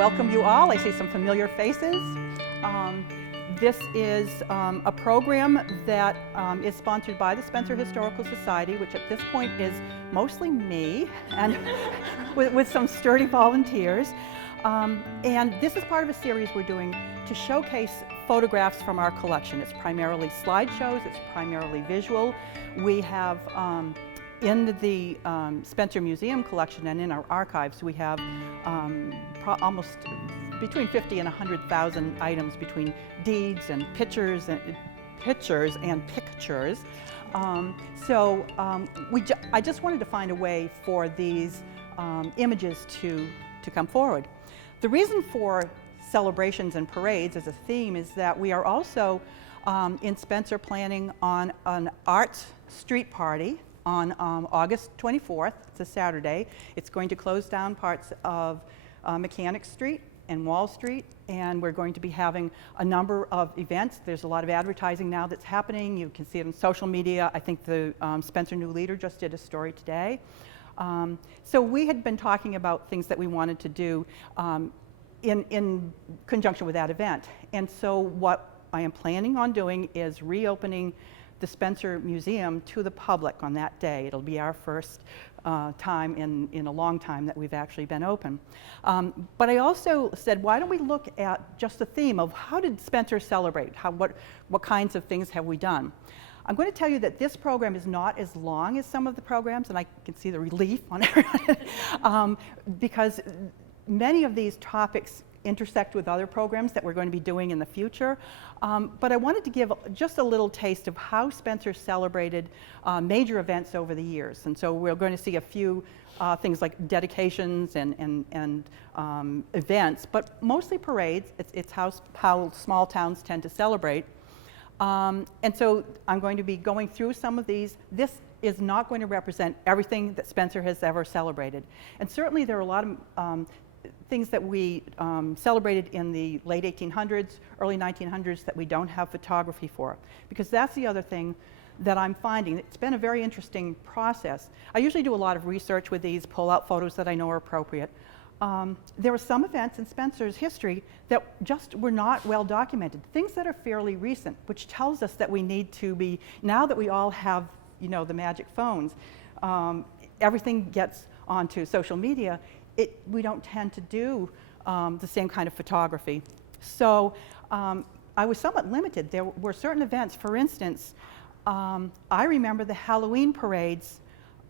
welcome you all. I see some familiar faces. This is a program that is sponsored by the Spencer Historical Society, which at this point is mostly me and with some sturdy volunteers. And this is part of a series we're doing to showcase photographs from our collection. It's primarily slideshows, it's primarily visual. We have in the Spencer Museum collection and in our archives, we have almost between 50 and 100,000 items between deeds and pictures and pictures. I just wanted to find a way for these images to come forward. The reason for celebrations and parades as a theme is that we are also in Spencer planning on an art street party on August 24th. It's a Saturday. It's going to close down parts of Mechanic Street and Wall Street, and we're going to be having a number of events. There's a lot of advertising now that's happening. You can see it on social media. I think the Spencer New Leader just did a story today. So we had been talking about things that we wanted to do in conjunction with that event. And so what I am planning on doing is reopening the Spencer Museum to the public on that day. It'll be our first time in a long time that we've actually been open. But I also said, why don't we look at just the theme of how did Spencer celebrate? What kinds of things have we done? I'm going to tell you that this program is not as long as some of the programs, and I can see the relief on everyone, because many of these topics intersect with other programs that we're going to be doing in the future. But I wanted to give just a little taste of how Spencer celebrated major events over the years. And so we're going to see a few things like dedications and events, but mostly parades. It's how small towns tend to celebrate. And so I'm going to be going through some of these. This is not going to represent everything that Spencer has ever celebrated. And certainly there are a lot of things that we celebrated in the late 1800s, early 1900s that we don't have photography for. Because that's the other thing that I'm finding. It's been a very interesting process. I usually do a lot of research with these, pull out photos that I know are appropriate. There were some events in Spencer's history that just were not well documented, things that are fairly recent, which tells us that we need to be, now that we all have, you know, the magic phones, everything gets onto social media. We don't tend to do the same kind of photography. So I was somewhat limited. There were certain events, for instance, I remember the Halloween parades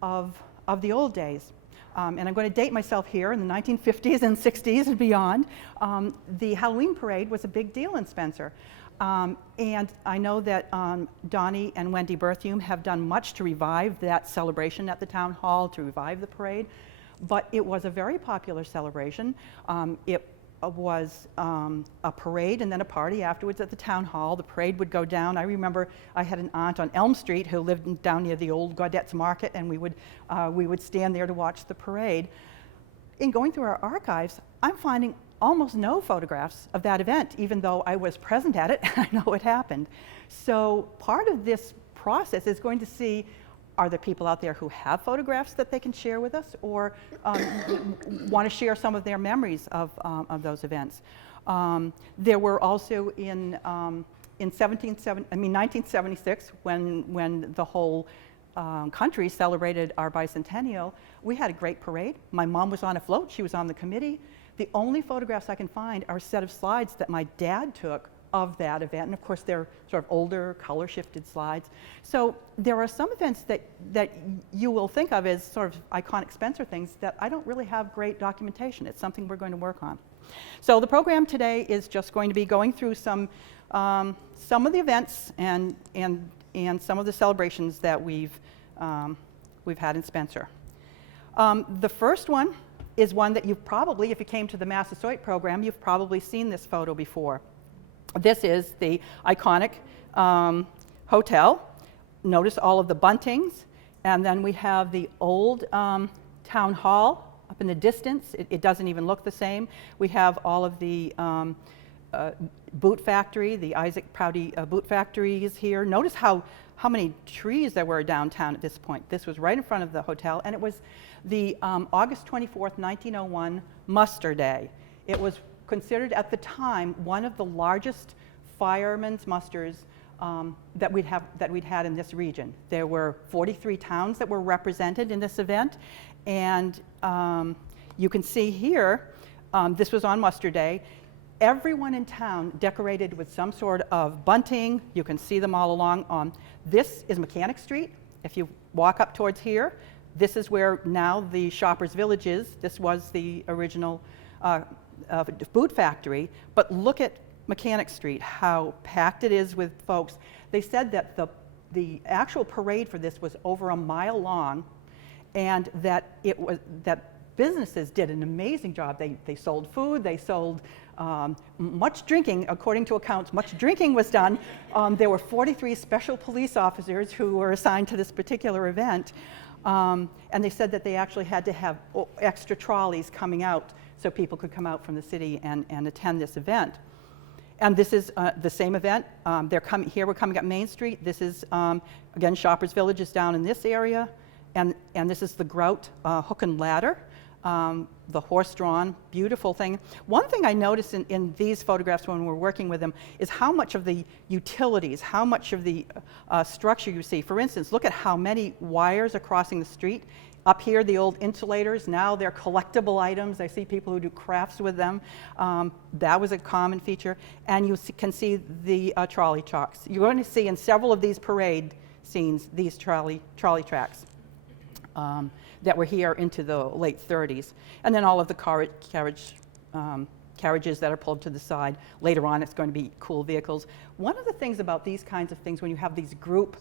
of the old days. And I'm going to date myself here in the 1950s and 60s and beyond. The Halloween parade was a big deal in Spencer. And I know that Donnie and Wendy Berthume have done much to revive that celebration at the town hall, to revive the parade. But it was a very popular celebration. It was a parade and then a party afterwards at the town hall. The parade would go down. I remember I had an aunt on Elm Street who lived down near the old Gaudette's Market, and we would stand there to watch the parade. In going through our archives, I'm finding almost no photographs of that event, even though I was present at it and I know it happened. So part of this process is going to see, are there people out there who have photographs that they can share with us, or want to share some of their memories of those events? There were also in 1976, when the whole country celebrated our bicentennial, we had a great parade. My mom was on a float. She was on the committee. The only photographs I can find are a set of slides that my dad took of that event, and of course they're sort of older, color-shifted slides. So there are some events that you will think of as sort of iconic Spencer things that I don't really have great documentation. It's something we're going to work on. So the program today is just going to be going through some of the events and some of the celebrations that we've had in Spencer. The first one is one that you've probably, if you came to the Massasoit program, you've probably seen this photo before. This is the iconic hotel. Notice all of the buntings. And then we have the old town hall up in the distance. It doesn't even look the same. We have all of the boot factory, the Isaac Prouty boot factory is here. Notice how many trees there were downtown at this point. This was right in front of the hotel, and it was the August 24th, 1901 muster day. It was considered at the time one of the largest firemen's musters that we'd had in this region. There were 43 towns that were represented in this event, and you can see here, this was on muster day. Everyone in town decorated with some sort of bunting. You can see them all along. This is Mechanic Street. If you walk up towards here, this is where now the Shoppers Village is. This was the original boot factory. But look at Mechanic Street, how packed it is with folks. They said that the actual parade for this was over a mile long, and that businesses did an amazing job. They sold food, they sold much drinking, according to accounts, much drinking was done. There were 43 special police officers who were assigned to this particular event. And they said that they actually had to have extra trolleys coming out so people could come out from the city and attend this event. And this is the same event. We're coming up Main Street. This is, again, Shoppers Village is down in this area. And this is the Grout Hook and Ladder. The horse-drawn, beautiful thing. One thing I noticed in these photographs when we're working with them is how much of the utilities, how much of the structure you see. For instance, look at how many wires are crossing the street. Up here, the old insulators, now they're collectible items. I see people who do crafts with them. That was a common feature. And you can see the trolley tracks. You're going to see in several of these parade scenes these trolley tracks. That were here into the late 30s. And then all of the carriages that are pulled to the side. Later on, it's going to be cool vehicles. One of the things about these kinds of things when you have these group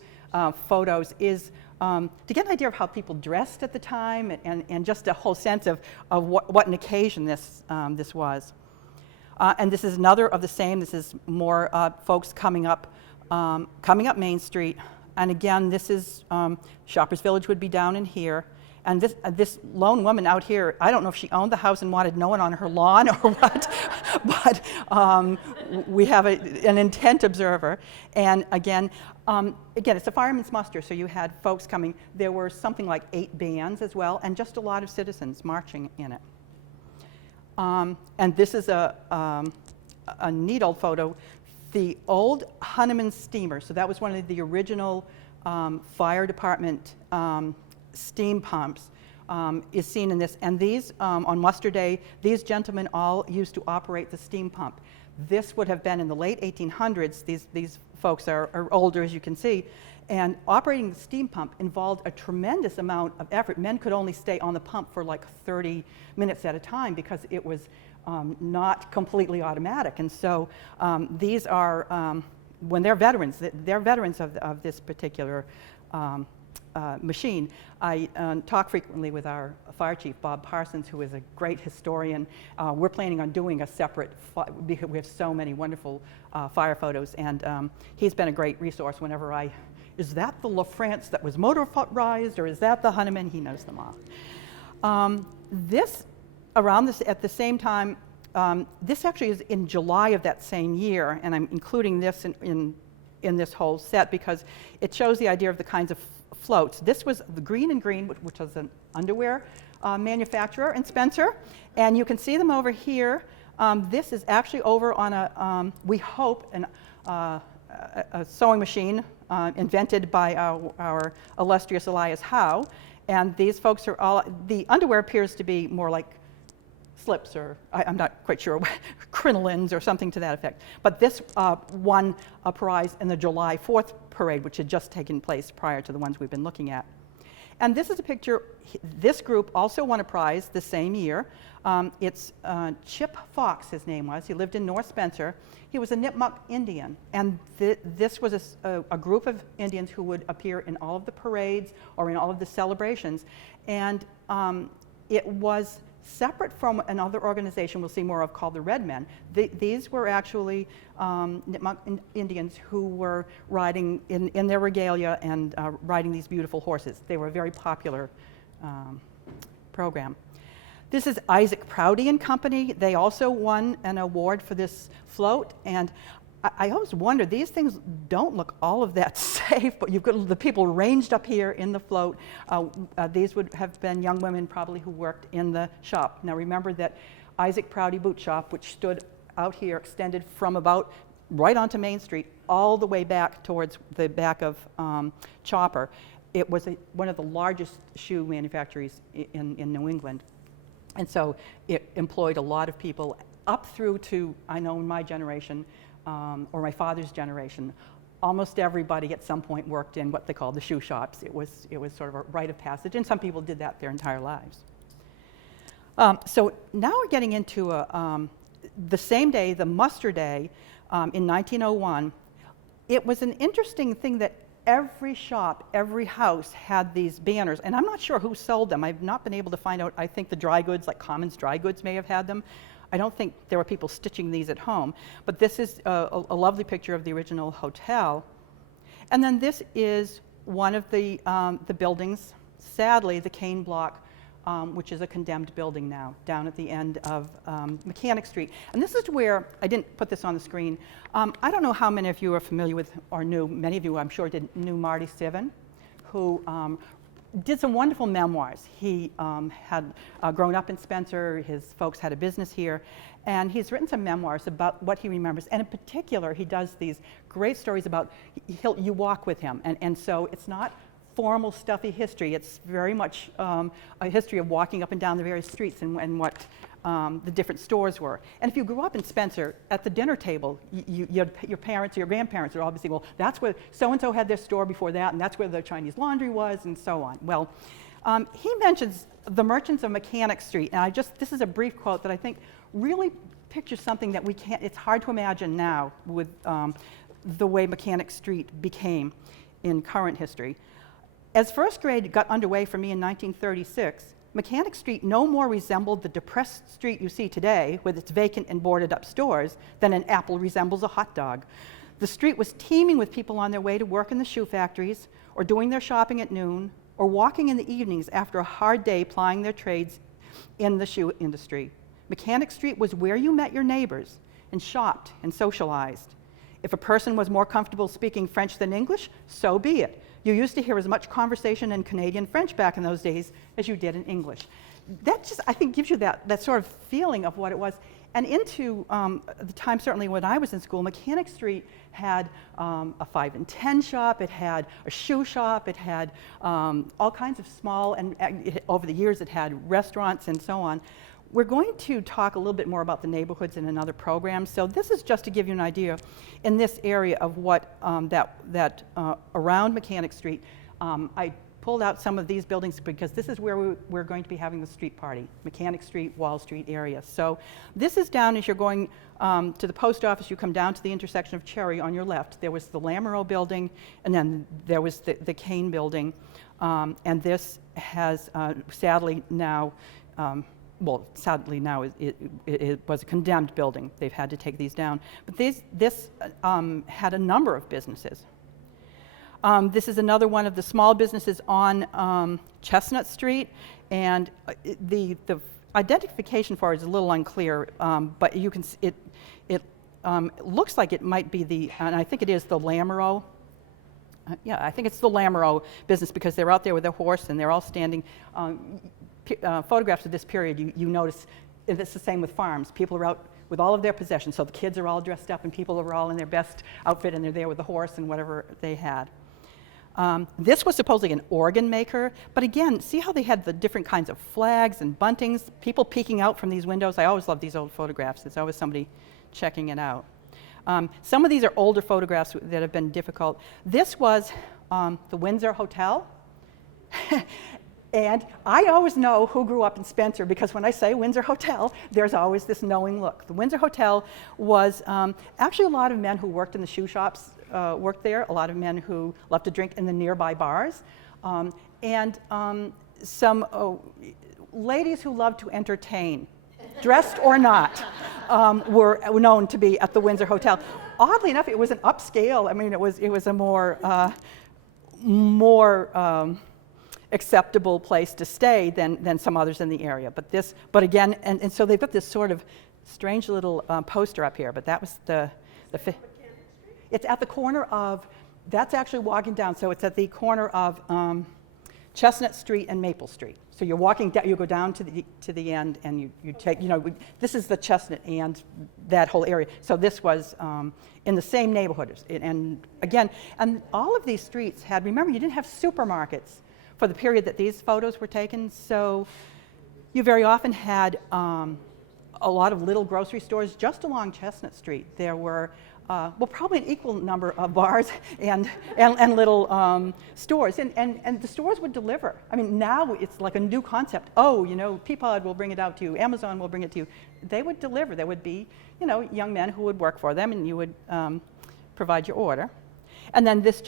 photos is to get an idea of how people dressed at the time and just a whole sense of what an occasion this was. And this is another of the same. This is more folks coming up Main Street. And again, this is Shoppers Village would be down in here. And this lone woman out here, I don't know if she owned the house and wanted no one on her lawn or what, but we have an intent observer. And again, it's a fireman's muster, so you had folks coming. There were something like 8 bands as well, and just a lot of citizens marching in it. And this is a neat old photo. The old Hunneman steamer, so that was one of the original fire department steam pumps, is seen in this. And these, on muster day, these gentlemen all used to operate the steam pump. This would have been in the late 1800s. These folks are older, as you can see. And operating the steam pump involved a tremendous amount of effort. Men could only stay on the pump for like 30 minutes at a time because it was not completely automatic. And so these are, when they're veterans of this particular machine. I talk frequently with our fire chief, Bob Parsons, who is a great historian. We're planning on doing a separate, because we have so many wonderful fire photos, and he's been a great resource whenever is that the LaFrance that was motorized, or is that the Hunneman? He knows them all. At the same time, this actually is in July of that same year, and I'm including this in this whole set because it shows the idea of the kinds of floats. This was the Green and Green, which was an underwear manufacturer in Spencer, and you can see them over here. This is actually over on we hope, a sewing machine invented by our illustrious Elias Howe, and these folks are all, the underwear appears to be more like slips, or I'm not quite sure, crinolines or something to that effect. But this won a prize in the July 4th parade, which had just taken place prior to the ones we've been looking at. And this is a picture, this group also won a prize the same year. It's Chip Fox, his name was. He lived in North Spencer. He was a Nipmuc Indian, and this was a group of Indians who would appear in all of the parades or in all of the celebrations. And it was separate from another organization we'll see more of called the Red Men. These were actually Nipmuc Indians who were riding in their regalia and riding these beautiful horses. They were a very popular program. This is Isaac Prouty and Company. They also won an award for this float, and I always wonder, these things don't look all of that safe, but you've got the people ranged up here in the float. These would have been young women probably who worked in the shop. Now remember that Isaac Prouty Boot Shop, which stood out here, extended from about right onto Main Street, all the way back towards the back of Chopper. It was one of the largest shoe manufacturers in New England. And so it employed a lot of people up through to, I know in my generation, or my father's generation, almost everybody at some point worked in what they called the shoe shops. It was sort of a rite of passage, and some people did that their entire lives. So now we're getting into the same day, the muster day, in 1901. It was an interesting thing that every shop, every house had these banners, and I'm not sure who sold them. I've not been able to find out. I think the dry goods, like Commons Dry Goods, may have had them. I don't think there were people stitching these at home, but this is a lovely picture of the original hotel. And then this is one of the buildings, sadly, the Kane Block, which is a condemned building now, down at the end of Mechanic Street. And this is where, I didn't put this on the screen, I don't know how many of you are familiar with, or knew, many of you I'm sure knew Marty Sivan, who did some wonderful memoirs. He had grown up in Spencer, his folks had a business here, and he's written some memoirs about what he remembers. And in particular, he does these great stories about, you walk with him, and so it's not formal, stuffy history. It's very much a history of walking up and down the various streets and what the different stores were. And if you grew up in Spencer, at the dinner table, your parents or your grandparents would obviously, well, that's where so-and-so had their store before that, and that's where the Chinese laundry was, and so on. Well, he mentions the merchants of Mechanic Street, and this is a brief quote that I think really pictures something that it's hard to imagine now with the way Mechanic Street became in current history. As first grade got underway for me in 1936, Mechanic Street no more resembled the depressed street you see today with its vacant and boarded up stores than an apple resembles a hot dog. The street was teeming with people on their way to work in the shoe factories, or doing their shopping at noon, or walking in the evenings after a hard day plying their trades in the shoe industry. Mechanic Street was where you met your neighbors and shopped and socialized. If a person was more comfortable speaking French than English, so be it. You used to hear as much conversation in Canadian French back in those days as you did in English. That just, I think, gives you that sort of feeling of what it was. And into the time, certainly when I was in school, Mechanic Street had a 5 and 10 shop, it had a shoe shop, it had all kinds of small, and over the years it had restaurants and so on. We're going to talk a little bit more about the neighborhoods in another program. So this is just to give you an idea in this area of what around Mechanic Street. I pulled out some of these buildings because this is where we're going to be having the street party, Mechanic Street, Wall Street area. So this is down as you're going to the post office. You come down to the intersection of Cherry on your left. There was the Lamoureux building, and then there was the Kane building. And this has sadly now, sadly now it was a condemned building. They've had to take these down. But this had a number of businesses. This is another one of the small businesses on Chestnut Street, and the identification for it is a little unclear, but you can it looks like it might be and I think it is the Lamoureux. Yeah, I think it's the Lamoureux business because they're out there with their horse and they're all standing. Photographs of this period, you notice it's the same with farms. People are out with all of their possessions. So the kids are all dressed up and people are all in their best outfit and they're there with the horse and whatever they had. This was supposedly an organ maker, but again, see how they had the different kinds of flags and buntings, people peeking out from these windows. I always love these old photographs. There's always somebody checking it out. Some of these are older photographs that have been difficult. This was the Windsor Hotel. And I always know who grew up in Spencer because when I say Windsor Hotel, there's always this knowing look. The Windsor Hotel was actually a lot of men who worked in the shoe shops worked there, a lot of men who loved to drink in the nearby bars, and some ladies who loved to entertain, dressed or not, were known to be at the Windsor Hotel. Oddly enough, it was an upscale. I mean, it was a more acceptable place to stay than some others in the area. But again, and so they've got this sort of strange little poster up here. But that was it's at the corner of. That's actually walking down. So it's at the corner of Chestnut Street and Maple Street. So you're walking down, you go down to the end, and you take, this is the Chestnut and that whole area. So this was in the same neighborhood. And again, and all of these streets had, remember, you didn't have supermarkets for the period that these photos were taken. So you very often had a lot of little grocery stores just along Chestnut Street. There were probably an equal number of bars and little stores. And the stores would deliver. I mean, now it's like a new concept. Oh, Peapod will bring it out to you. Amazon will bring it to you. They would deliver. There would be, young men who would work for them, and you would provide your order. And then this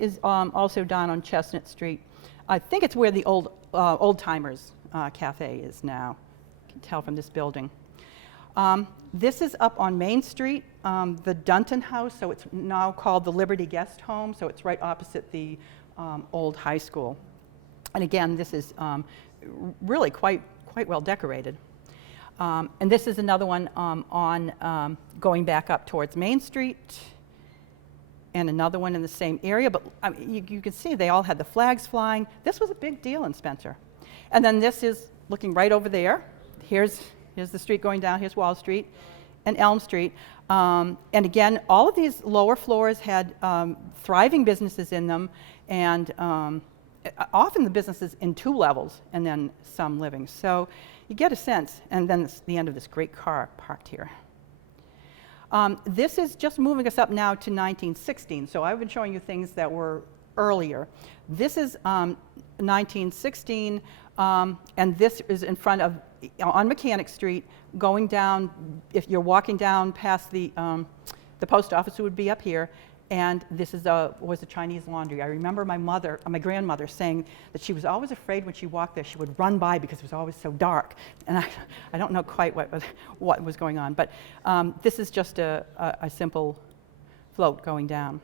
is also down on Chestnut Street. I think it's where the old timers cafe is now. You can tell from this building. This is up on Main Street, the Dunton House, so it's now called the Liberty Guest Home, so it's right opposite the old high school. And again, this is really quite well decorated. And this is another one on going back up towards Main Street, and another one in the same area, but you can see they all had the flags flying. This was a big deal in Spencer. And then this is looking right over there. Here's the street going down, here's Wall Street and Elm Street. And again, all of these lower floors had thriving businesses in them, and often the businesses in 2 levels and then some living. So you get a sense, and then it's the end of this great car parked here. This is just moving us up now to 1916. So I've been showing you things that were earlier. This is 1916, and this is in front of, on Mechanic Street, going down, if you're walking down past the post office, it would be up here, and this was a Chinese laundry. I remember my grandmother saying that she was always afraid when she walked there, she would run by because it was always so dark. And I don't know quite what was going on, but this is just a simple float going down.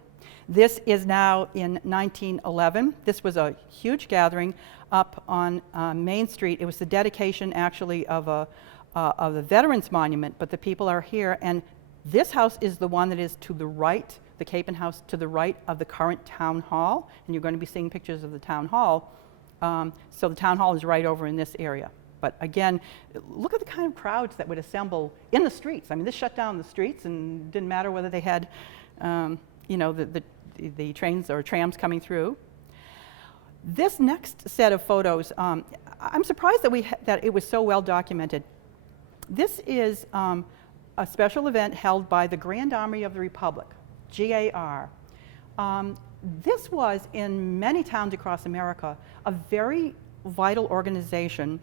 This is now in 1911. This was a huge gathering up on Main Street. It was the dedication, actually, of the Veterans Monument, but the people are here, and this house is the one that is to the right, the Capen House, to the right of the current town hall, and you're going to be seeing pictures of the town hall. So the town hall is right over in this area. But again, look at the kind of crowds that would assemble in the streets. I mean, this shut down the streets, and didn't matter whether they had, the trains or trams coming through. This next set of photos, I'm surprised that it was so well documented. This is a special event held by the Grand Army of the Republic, GAR. This was, in many towns across America, a very vital organization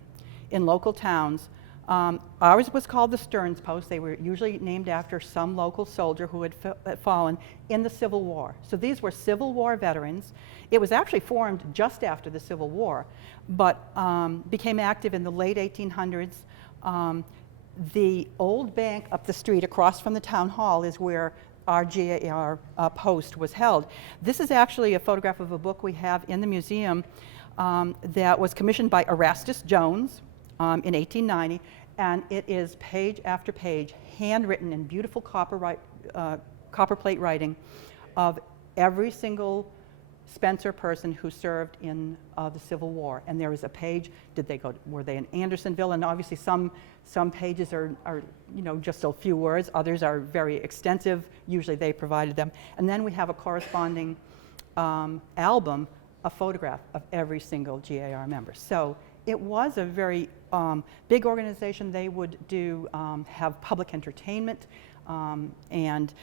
in local towns. Ours was called the Stearns Post. They were usually named after some local soldier who had fallen in the Civil War. So these were Civil War veterans. It was actually formed just after the Civil War, but became active in the late 1800s. The old bank up the street across from the town hall is where our GAR post was held. This is actually a photograph of a book we have in the museum that was commissioned by Erastus Jones in 1890, and it is page after page, handwritten in beautiful copper plate writing of every single Spencer person who served in the Civil War. And there is a page, were they in Andersonville? And obviously some pages are just a few words, others are very extensive, usually they provided them. And then we have a corresponding album, a photograph of every single GAR member. So it was a very big organization. They would have public entertainment and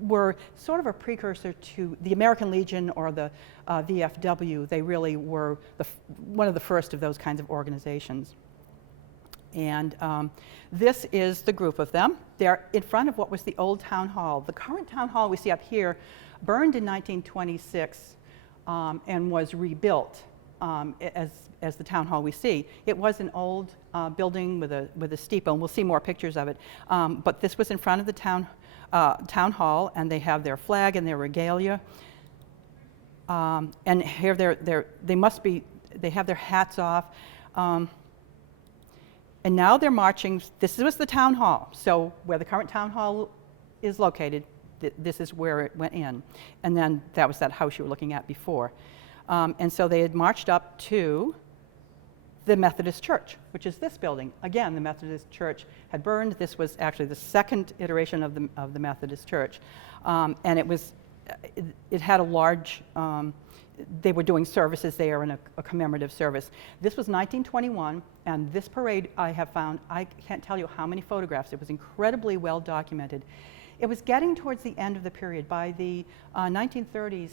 were sort of a precursor to the American Legion or the VFW. They really were one of the first of those kinds of organizations. And this is the group of them. They're in front of what was the old town hall. The current town hall we see up here burned in 1926 and was rebuilt as the town hall we see. It was an old building with a steeple, and we'll see more pictures of it. But this was in front of the town hall, and they have their flag and their regalia. And here they have their hats off. And now they're marching. This was the town hall. So where the current town hall is located, this is where it went in. And then that was that house you were looking at before. And so they had marched up to the Methodist Church, which is this building. Again, the Methodist Church had burned. This was actually the second iteration of the Methodist Church. And it had a large, they were doing services there in a commemorative service. This was 1921, and this parade I have found, I can't tell you how many photographs. It was incredibly well documented. It was getting towards the end of the period. By the 1930s,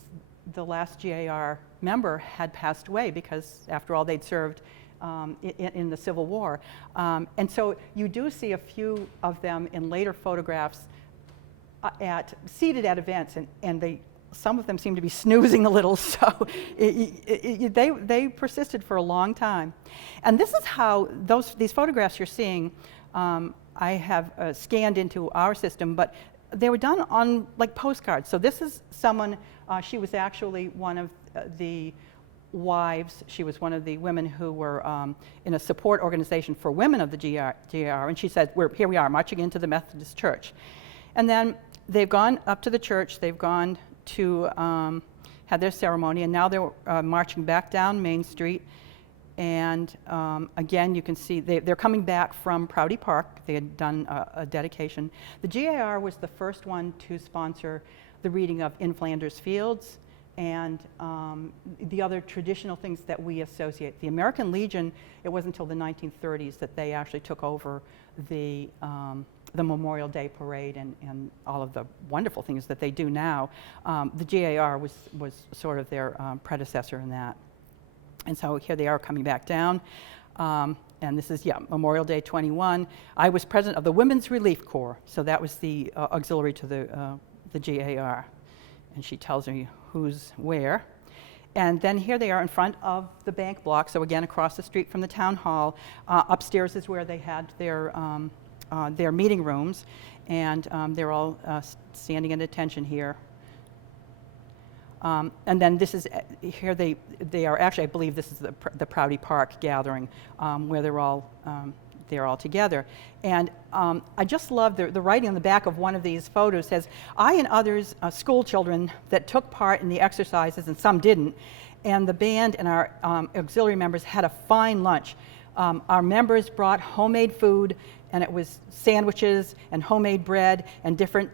the last GAR member had passed away because, after all, they'd served in the Civil War. And so you do see a few of them in later photographs seated at events, and some of them seem to be snoozing a little, so they persisted for a long time. And this is how these photographs you're seeing, I have scanned into our system, but they were done on like postcards. So this is someone, she was actually one of the wives. She was one of the women who were in a support organization for women of the GAR, and she said, here we are, marching into the Methodist Church. And then they've gone up to the church, they've gone to have their ceremony, and now they're marching back down Main Street. And again, you can see they're coming back from Prouty Park. They had done a dedication. The GAR was the first one to sponsor the reading of In Flanders Fields and the other traditional things that we associate. The American Legion, it wasn't until the 1930s that they actually took over the Memorial Day Parade and all of the wonderful things that they do now. The GAR was sort of their predecessor in that. And so here they are coming back down. And this is, Memorial Day 21. I was president of the Women's Relief Corps, so that was the auxiliary to the GAR. And she tells me who's where. And then here they are in front of the bank block, so again, across the street from the town hall. Upstairs is where they had their meeting rooms, and they're all standing at attention here. And then this is, here they are actually, I believe this is the Prouty Park gathering, where they're all together. And I just love the writing on the back of one of these photos says, I and others, school children that took part in the exercises, and some didn't, and the band and our auxiliary members had a fine lunch. Our members brought homemade food, and it was sandwiches and homemade bread and different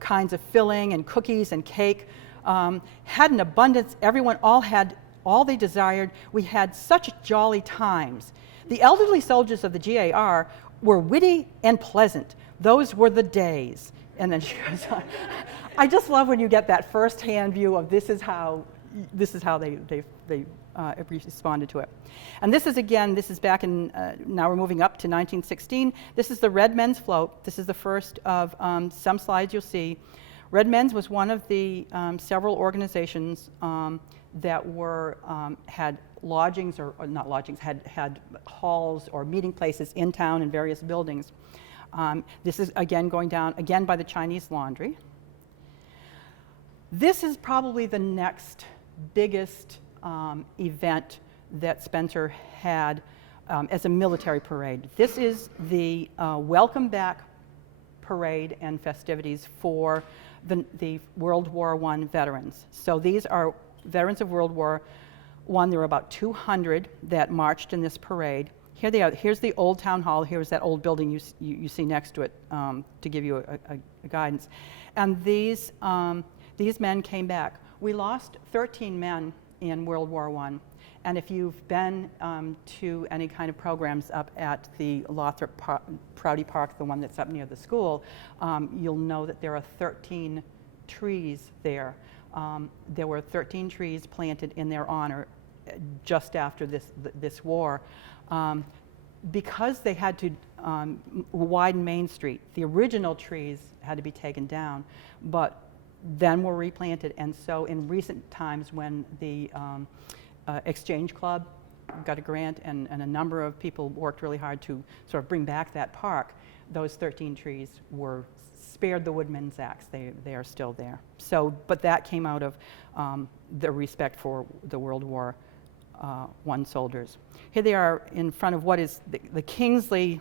kinds of filling and cookies and cake. Had an abundance. Everyone all had all they desired. We had such jolly times. The elderly soldiers of the GAR were witty and pleasant. Those were the days. And then she goes on. I just love when you get that first-hand view of this is how they responded to it. And this is, again, this is back in, now we're moving up to 1916. This is the Red Men's Float. This is the first of some slides you'll see. Red Men's was one of the several organizations that were, had lodgings, or not lodgings, had halls or meeting places in town in various buildings. This is, again, going down, again, by the Chinese Laundry. This is probably the next biggest event that Spencer had as a military parade. This is the Welcome Back parade and festivities for the World War I veterans. So these are veterans of World War I. There were about 200 that marched in this parade. Here they are. Here's the old town hall. Here's that old building you see next to it to give you a guidance. And these men came back. We lost 13 men in World War I. And if you've been to any kind of programs up at the Lothrop Prouty Park, the one that's up near the school, you'll know that there are 13 trees there. There were 13 trees planted in their honor just after this war. Because they had to widen Main Street, the original trees had to be taken down, but then were replanted. And so in recent times, when the Exchange Club got a grant and a number of people worked really hard to sort of bring back that park, those 13 trees were spared the woodman's axe. They are still there. So, but that came out of the respect for the World War I soldiers. Here they are in front of what is the Kingsley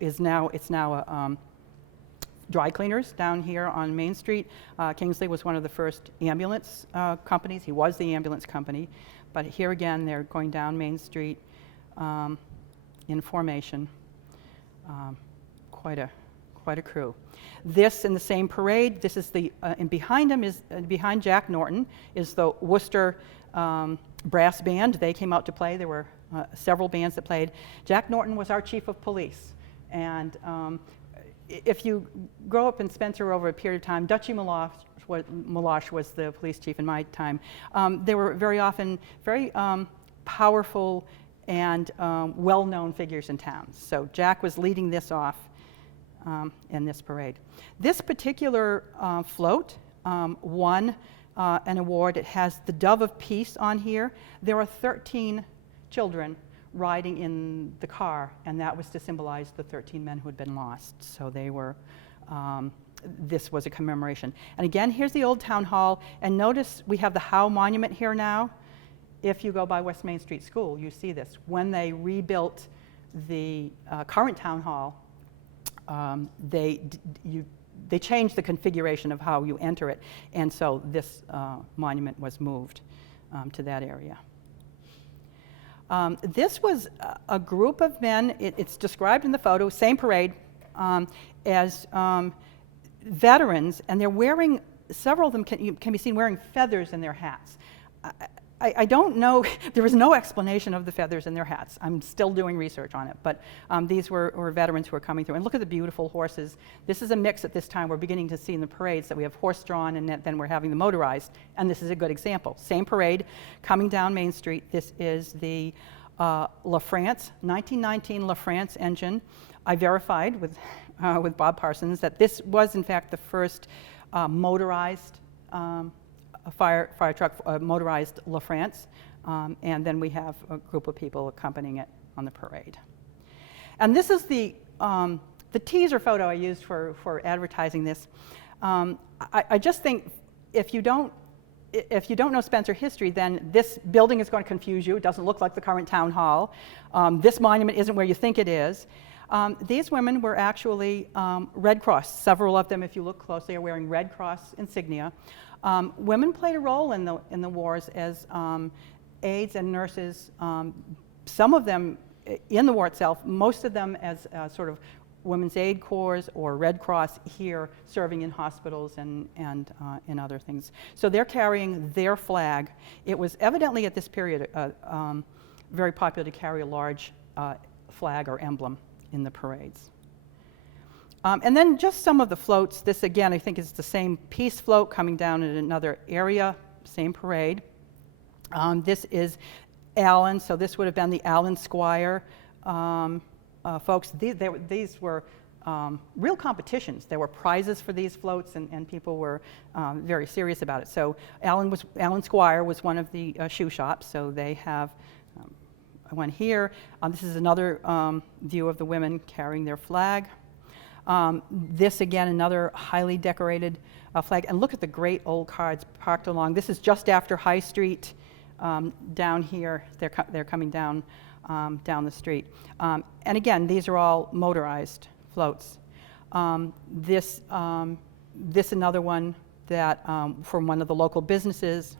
is now, it's now a dry cleaners down here on Main Street. Kingsley was one of the first ambulance companies. He was the ambulance company. But here again, they're going down Main Street in formation. Quite a crew. This in the same parade. This is and behind him is behind Jack Norton is the Worcester brass band. They came out to play. There were several bands that played. Jack Norton was our chief of police, and if you grow up in Spencer over a period of time, Dutchie Meloche was the police chief in my time. They were very often very powerful and well-known figures in town. So Jack was leading this off in this parade. This particular float won an award. It has the Dove of Peace on here. There are 13 children riding in the car, and that was to symbolize the 13 men who had been lost. So they were, this was a commemoration. And again, here's the old town hall, and notice we have the Howe Monument here now. If you go by West Main Street School, you see this. When they rebuilt the current town hall, they changed the configuration of how you enter it, and so this monument was moved to that area. This was a group of men, it's described in the photo, same parade, as veterans, and they're wearing, several of them can be seen wearing feathers in their hats. I don't know, there was no explanation of the feathers in their hats. I'm still doing research on it, but these were veterans who were coming through. And look at the beautiful horses. This is a mix at this time. We're beginning to see in the parades that we have horse-drawn, and then we're having the motorized, and this is a good example. Same parade, coming down Main Street. This is the LaFrance, 1919 LaFrance engine. I verified with Bob Parsons that this was, in fact, the first motorized a fire truck, motorized LaFrance, and then we have a group of people accompanying it on the parade. And this is the teaser photo I used for advertising this. I just think if you don't know Spencer history, then this building is going to confuse you. It doesn't look like the current town hall. This monument isn't where you think it is. These women were actually Red Cross. Several of them, if you look closely, are wearing Red Cross insignia. Women played a role in the wars as aides and nurses, some of them in the war itself, most of them as sort of Women's Aid Corps or Red Cross here serving in hospitals and in other things. So they're carrying their flag. It was evidently at this period very popular to carry a large flag or emblem in the parades. And then just some of the floats. This again, I think is the same peace float coming down in another area, same parade. This is Allen, so this would have been the Allen Squire folks. These were real competitions. There were prizes for these floats, and people were very serious about it. So Allen Squire was one of the shoe shops, so they have one here. This is another view of the women carrying their flag. This again, another highly decorated flag. And look at the great old cars parked along. This is just after High Street down here. They're coming down the street. And again, these are all motorized floats. This another one that from one of the local businesses.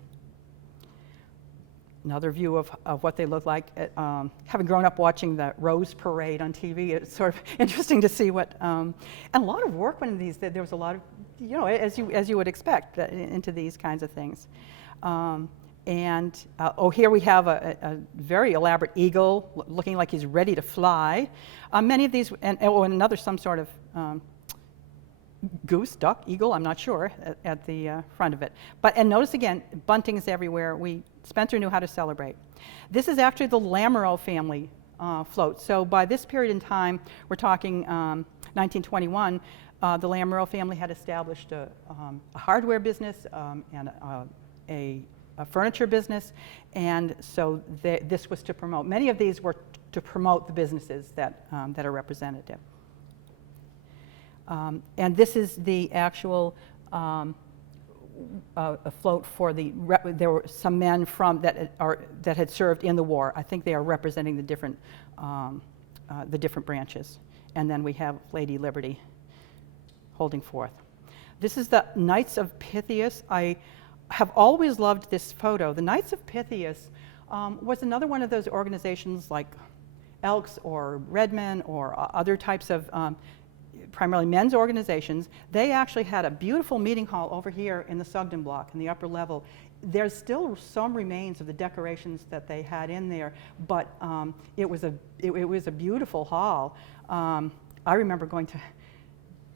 Another view of what they look like. Having grown up watching the Rose Parade on TV, it's sort of interesting to see what, and a lot of work went into these. There was a lot of, as you would expect, into these kinds of things. Here we have a very elaborate eagle looking like he's ready to fly. Many of these, and another some sort of goose, duck, eagle, I'm not sure, at the front of it. And notice again, buntings everywhere. Spencer knew how to celebrate. This is actually the Lamoureux family float. So by this period in time, we're talking 1921, the Lamoureux family had established a hardware business and a furniture business, and so this was to promote. Many of these were to promote the businesses that are representative. And this is the actual a float for there were some men that had served in the war. I think they are representing the different branches. And then we have Lady Liberty holding forth. This is the Knights of Pythias. I have always loved this photo. The Knights of Pythias was another one of those organizations like Elks or Redmen or other types of primarily men's organizations. They actually had a beautiful meeting hall over here in the Sugden block in the upper level. There's still some remains of the decorations that they had in there, but it was a beautiful hall. I remember going to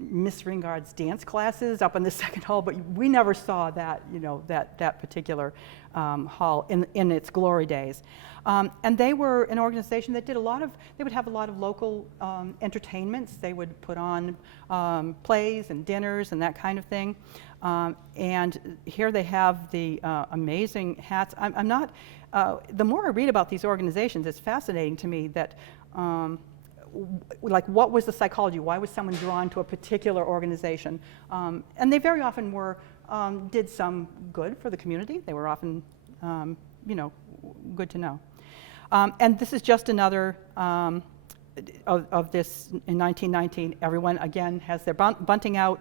Miss Ringard's dance classes up in the second hall, but we never saw that, that particular hall in its glory days. And they were an organization that did they would have a lot of local entertainments. They would put on plays and dinners and that kind of thing. And here they have the amazing hats. The more I read about these organizations, it's fascinating to me that like, what was the psychology? Why was someone drawn to a particular organization? And they very often did some good for the community. They were often, good to know. And this is just another of this in 1919. Everyone, again, has their bunting out.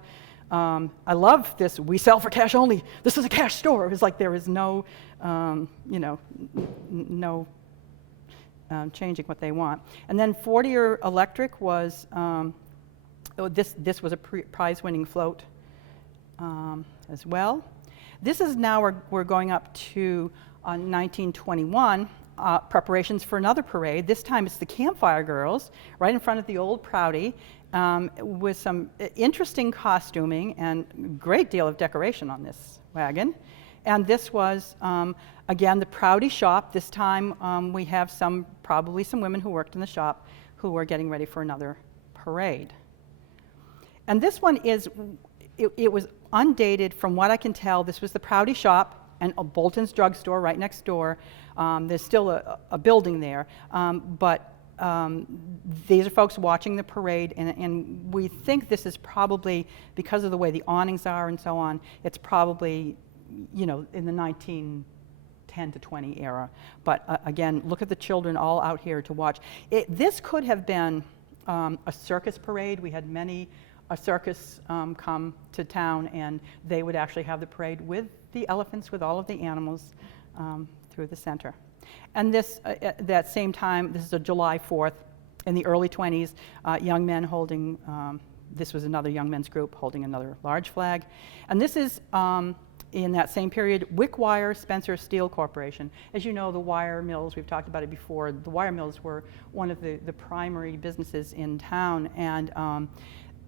I love this, we sell for cash only. This is a cash store. It's like there is no, no changing what they want. And then Fortier Electric was, this was a prize-winning float as well. This is now, we're going up to 1921, preparations for another parade. This time it's the Campfire Girls, right in front of the old Prouty, with some interesting costuming and a great deal of decoration on this wagon. And this was, again, the Prouty shop. This time we have probably some women who worked in the shop who were getting ready for another parade. And this one it was undated from what I can tell. This was the Prouty shop and a Bolton's drugstore right next door. There's still a building there, but these are folks watching the parade, and we think this is probably, because of the way the awnings are and so on, it's probably, in the 1910 to 20 era. But again, look at the children all out here to watch. This could have been a circus parade. We had a circus come to town, and they would actually have the parade with the elephants, with all of the animals through the center. And this, at that same time, this is a July 4th, in the early 20s, young men holding, this was another young men's group holding another large flag. And this is, in that same period, Wickwire Spencer Steel Corporation. As you know, the wire mills, we've talked about it before, the wire mills were one of the primary businesses in town. And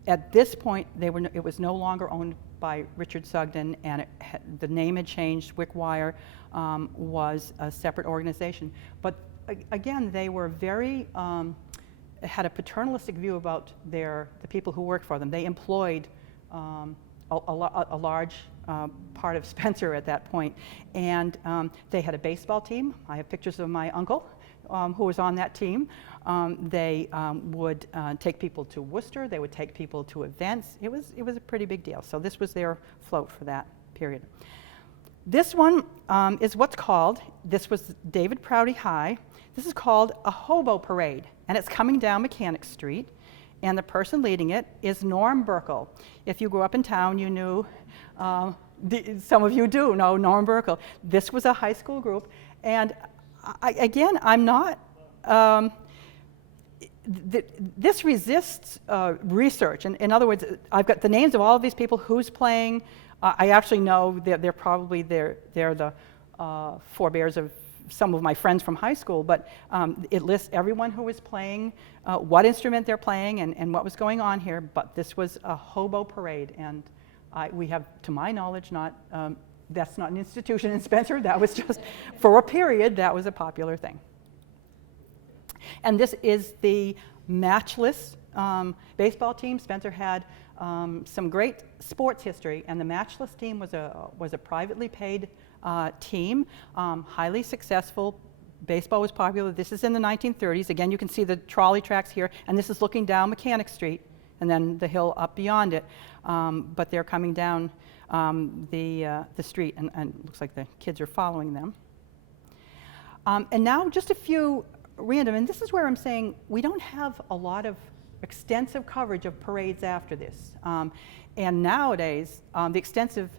at this point, it was no longer owned by Richard Sugden, and the name had changed. Wickwire was a separate organization. But again, they were had a paternalistic view about the people who worked for them. They employed a large part of Spencer at that point. And they had a baseball team. I have pictures of my uncle who was on that team. They would take people to Worcester. They would take people to events. It was a pretty big deal. So this was their float for that period. This one is what's called, this was David Prouty High. This is called a hobo parade, and it's coming down Mechanic Street, and the person leading it is Norm Burkle. If you grew up in town, you knew, some of you do know Norm Burkle. This was a high school group, and I'm not, this resists research. In other words, I've got the names of all of these people, who's playing. I actually know that they're the forebears of some of my friends from high school, but it lists everyone who was playing, what instrument they're playing, and what was going on here. But this was a hobo parade, and we have, to my knowledge, that's not an institution in Spencer. That was just, for a period, that was a popular thing. And this is the matchless baseball team. Spencer had some great sports history, and the matchless team was a privately paid team, highly successful. Baseball was popular. This is in the 1930s. Again, you can see the trolley tracks here, and this is looking down Mechanic Street, and then the hill up beyond it. But they're coming down the street, and it looks like the kids are following them. And now just a few random, and this is where I'm saying we don't have a lot of extensive coverage of parades after this. And nowadays, the extensive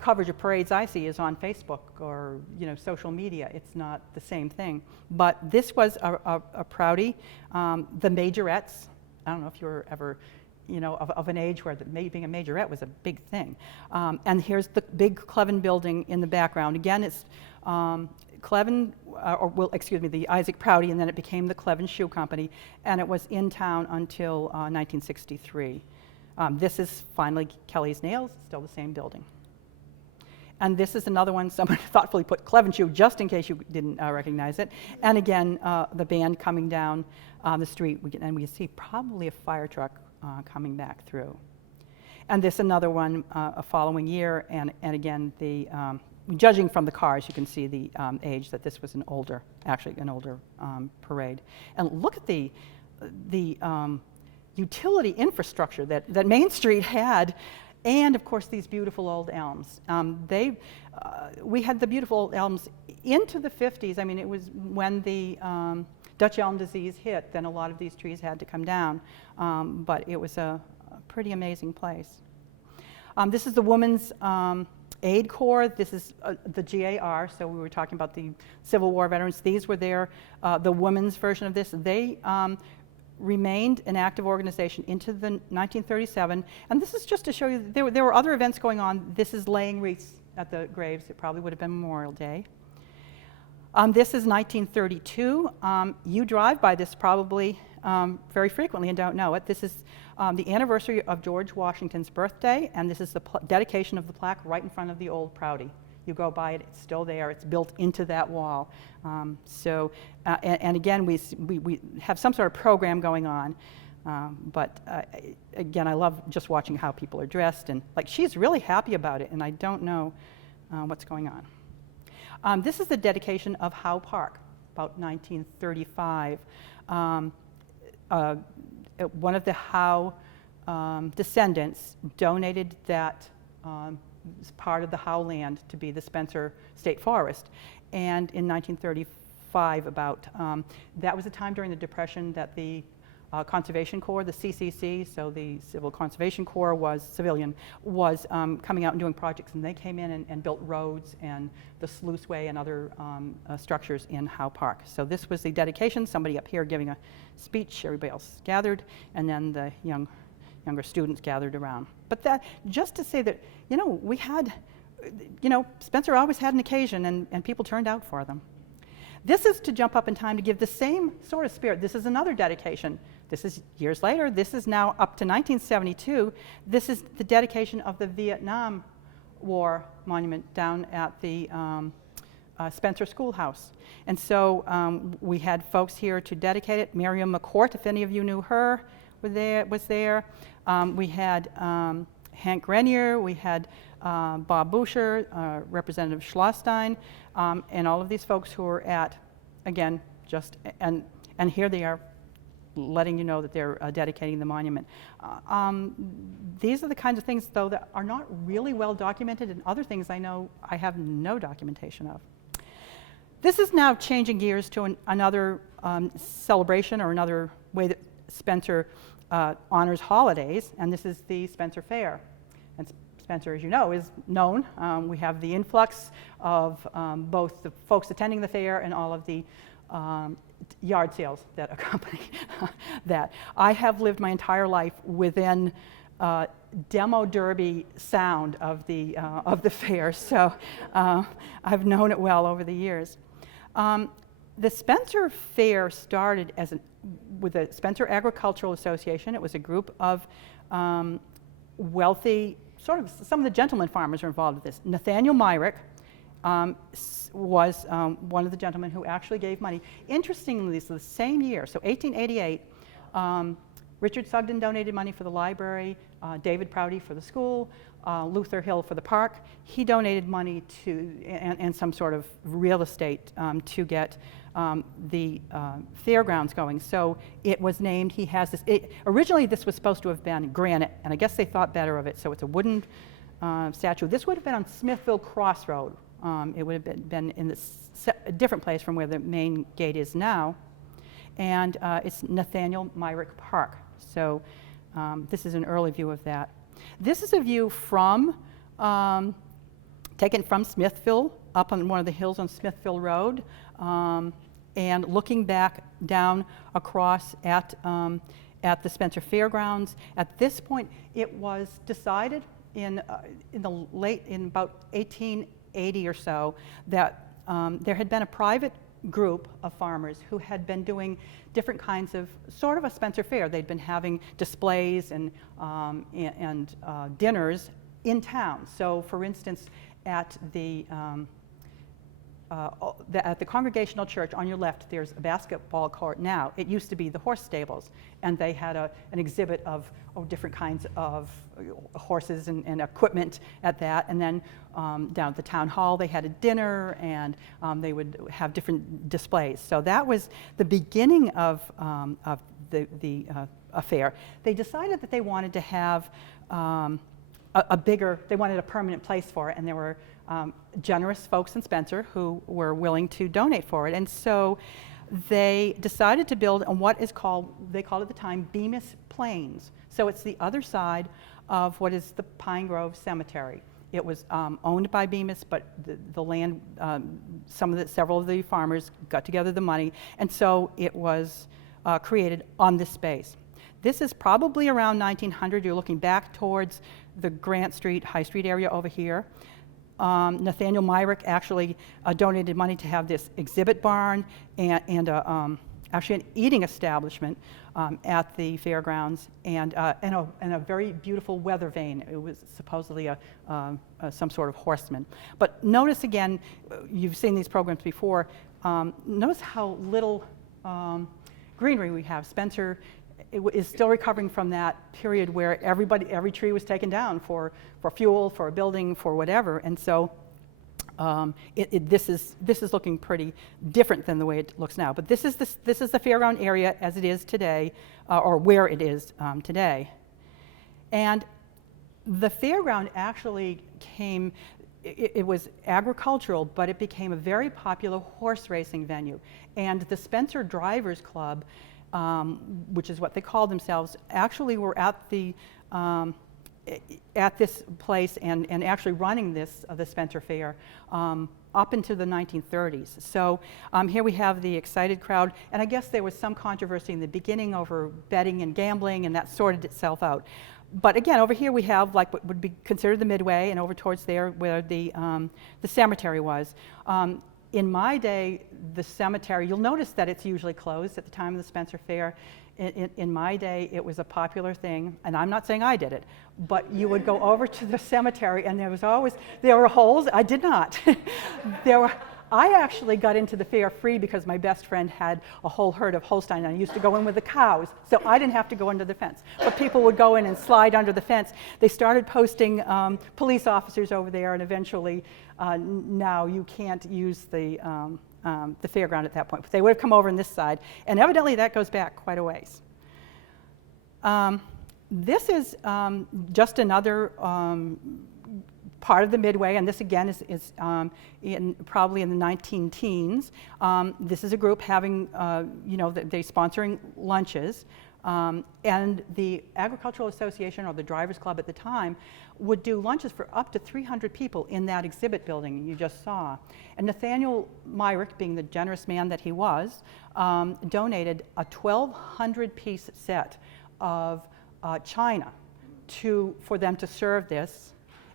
coverage of parades I see is on Facebook or social media. It's not the same thing. But this was a Prouty. The majorettes, I don't know if you were ever of an age where being a majorette was a big thing. And here's the big Cleven building in the background. Again, it's Cleven, the Isaac Prouty, and then it became the Cleven Shoe Company, and it was in town until 1963. This is finally Kelly's Nails, still the same building. And this is another one, someone thoughtfully put Cleven Shoe just in case you didn't recognize it. And again, the band coming down the street, and we see probably a fire truck coming back through. And this another one a following year, and again, judging from the cars, you can see the age that this was an older parade. And look at the utility infrastructure that Main Street had, and of course these beautiful old elms. We had the beautiful old elms into the 50s. I mean, it was when the Dutch elm disease hit, then a lot of these trees had to come down. But it was a pretty amazing place. This is the Women's Aid Corps. This is the GAR, so we were talking about the Civil War veterans. These were the women's version of this. They remained an active organization into the 1937, and this is just to show you there were other events going on. This is laying wreaths at the graves. It probably would have been Memorial Day. This is 1932. You drive by this probably very frequently and don't know it. This is the anniversary of George Washington's birthday, and this is the dedication of the plaque right in front of the old Prouty. You go by it, it's still there, it's built into that wall. And again, we have some sort of program going on, but again, I love just watching how people are dressed, and like she's really happy about it, and I don't know what's going on. This is the dedication of Howe Park, about 1935. One of the Howe descendants donated that part of the Howe land to be the Spencer State Forest. And in 1935, that was a time during the Depression that the Conservation Corps, the CCC, so the Civil Conservation Corps was coming out and doing projects, and they came in and built roads and the sluiceway and other structures in Howe Park. So this was the dedication, somebody up here giving a speech, everybody else gathered, and then the younger students gathered around. But that, just to say that, we had, Spencer always had an occasion, and people turned out for them. This is to jump up in time to give the same sort of spirit. This is another dedication. This is years later. This is now up to 1972. This is the dedication of the Vietnam War monument down at the Spencer Schoolhouse. And so we had folks here to dedicate it. Miriam McCourt, if any of you knew her, was there. We had Hank Grenier, we had Bob Boucher, Representative Schlosstein, and all of these folks who were at, again, and here they are letting you know that they're dedicating the monument. These are the kinds of things, though, that are not really well documented, and other things I know I have no documentation of. This is now changing gears to another celebration, or another way that Spencer honors holidays, and this is the Spencer Fair. And Spencer, as you know, is known. We have the influx of both the folks attending the fair and all of the yard sales that accompany that. I have lived my entire life within demo derby sound of the fair, so I've known it well over the years. The Spencer Fair started with the Spencer Agricultural Association. It was a group of wealthy, some of the gentleman farmers were involved with this. Nathaniel Myrick was one of the gentlemen who actually gave money. Interestingly, the same year, so 1888, Richard Sugden donated money for the library, David Prouty for the school, Luther Hill for the park. He donated money and some sort of real estate to get the fairgrounds going. So it was named, he has this, originally this was supposed to have been granite, and I guess they thought better of it, so it's a wooden statue. This would have been on Smithville Crossroad. It would have been in a different place from where the main gate is now, and it's Nathaniel Myrick Park. So this is an early view of that. This is a view from, taken from Smithville, up on one of the hills on Smithville Road, and looking back down across at the Spencer Fairgrounds. At this point, it was decided in about 1880 or so that there had been a private group of farmers who had been doing different kinds of sort of a Spencer Fair. They'd been having displays and dinners in town. So, for instance, at the Congregational Church on your left, there's a basketball court now. It used to be the horse stables, and they had an exhibit of different kinds of horses and equipment at that. And then down at the town hall, they had a dinner, and they would have different displays. So that was the beginning of the affair. They decided that they wanted to have they wanted a permanent place for it, and there were generous folks in Spencer who were willing to donate for it. And so they decided to build on what is called, they called at the time, Bemis Plains. So it's the other side of what is the Pine Grove Cemetery. It was owned by Bemis, but the land, several of the farmers got together the money, and so it was created on this space. This is probably around 1900. You're looking back towards the Grant Street, High Street area over here. Nathaniel Myrick actually donated money to have this exhibit barn and actually an eating establishment at the fairgrounds, and a very beautiful weather vane. It was supposedly some sort of horseman. But notice again, you've seen these programs before, notice how little greenery we have. Spencer is still recovering from that period where every tree was taken down for fuel, for a building, for whatever, and so this is looking pretty different than the way it looks now. But this is the fairground area as it is today, or where it is today, and the fairground actually came. It was agricultural, but it became a very popular horse racing venue, and the Spencer Drivers Club, which is what they called themselves, actually were at this place and actually running the Spencer Fair up into the 1930s. So here we have the excited crowd, and I guess there was some controversy in the beginning over betting and gambling, and that sorted itself out. But again, over here we have like what would be considered the Midway, and over towards there where the cemetery was. In my day, the cemetery, you'll notice that it's usually closed at the time of the Spencer Fair. In my day, it was a popular thing, and I'm not saying I did it, but you would go over to the cemetery, and there were holes. I did not. I actually got into the fair free because my best friend had a whole herd of Holstein, and I used to go in with the cows, so I didn't have to go under the fence. But people would go in and slide under the fence. They started posting police officers over there, and eventually now you can't use the fairground at that point. But they would have come over on this side, and evidently that goes back quite a ways. This is just another part of the Midway, and this again is probably in the 19-teens. This is a group having, they're sponsoring lunches, and the Agricultural Association, or the Drivers Club at the time, would do lunches for up to 300 people in that exhibit building you just saw. And Nathaniel Myrick, being the generous man that he was, donated a 1,200-piece set of china for them to serve this.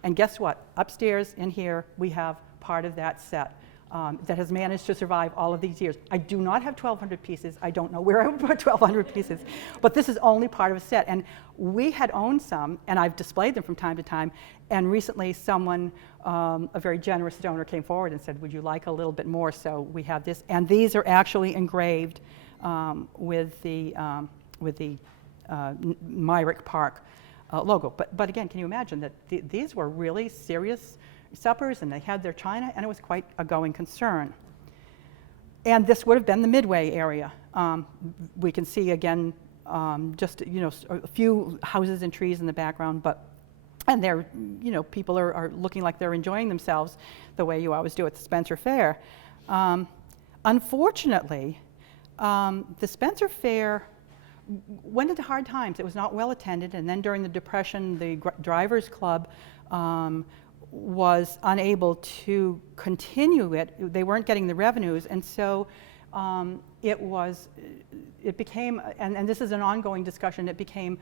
And guess what? Upstairs in here, we have part of that set that has managed to survive all of these years. I do not have 1,200 pieces. I don't know where I would put 1,200 pieces, but this is only part of a set. And we had owned some, and I've displayed them from time to time. And recently, someone, a very generous donor, came forward and said, "Would you like a little bit more?" So we have this, and these are actually engraved with the Myrick Park logo. But again, can you imagine that these were really serious suppers, and they had their china, and it was quite a going concern. And this would have been the Midway area. We can see again just a few houses and trees in the background, and they're people are looking like they're enjoying themselves the way you always do at the Spencer Fair. Unfortunately, the Spencer Fair went into hard times. It was not well attended, and then during the Depression, the Drivers Club was unable to continue it. They weren't getting the revenues, and so it became, and this is an ongoing discussion, it became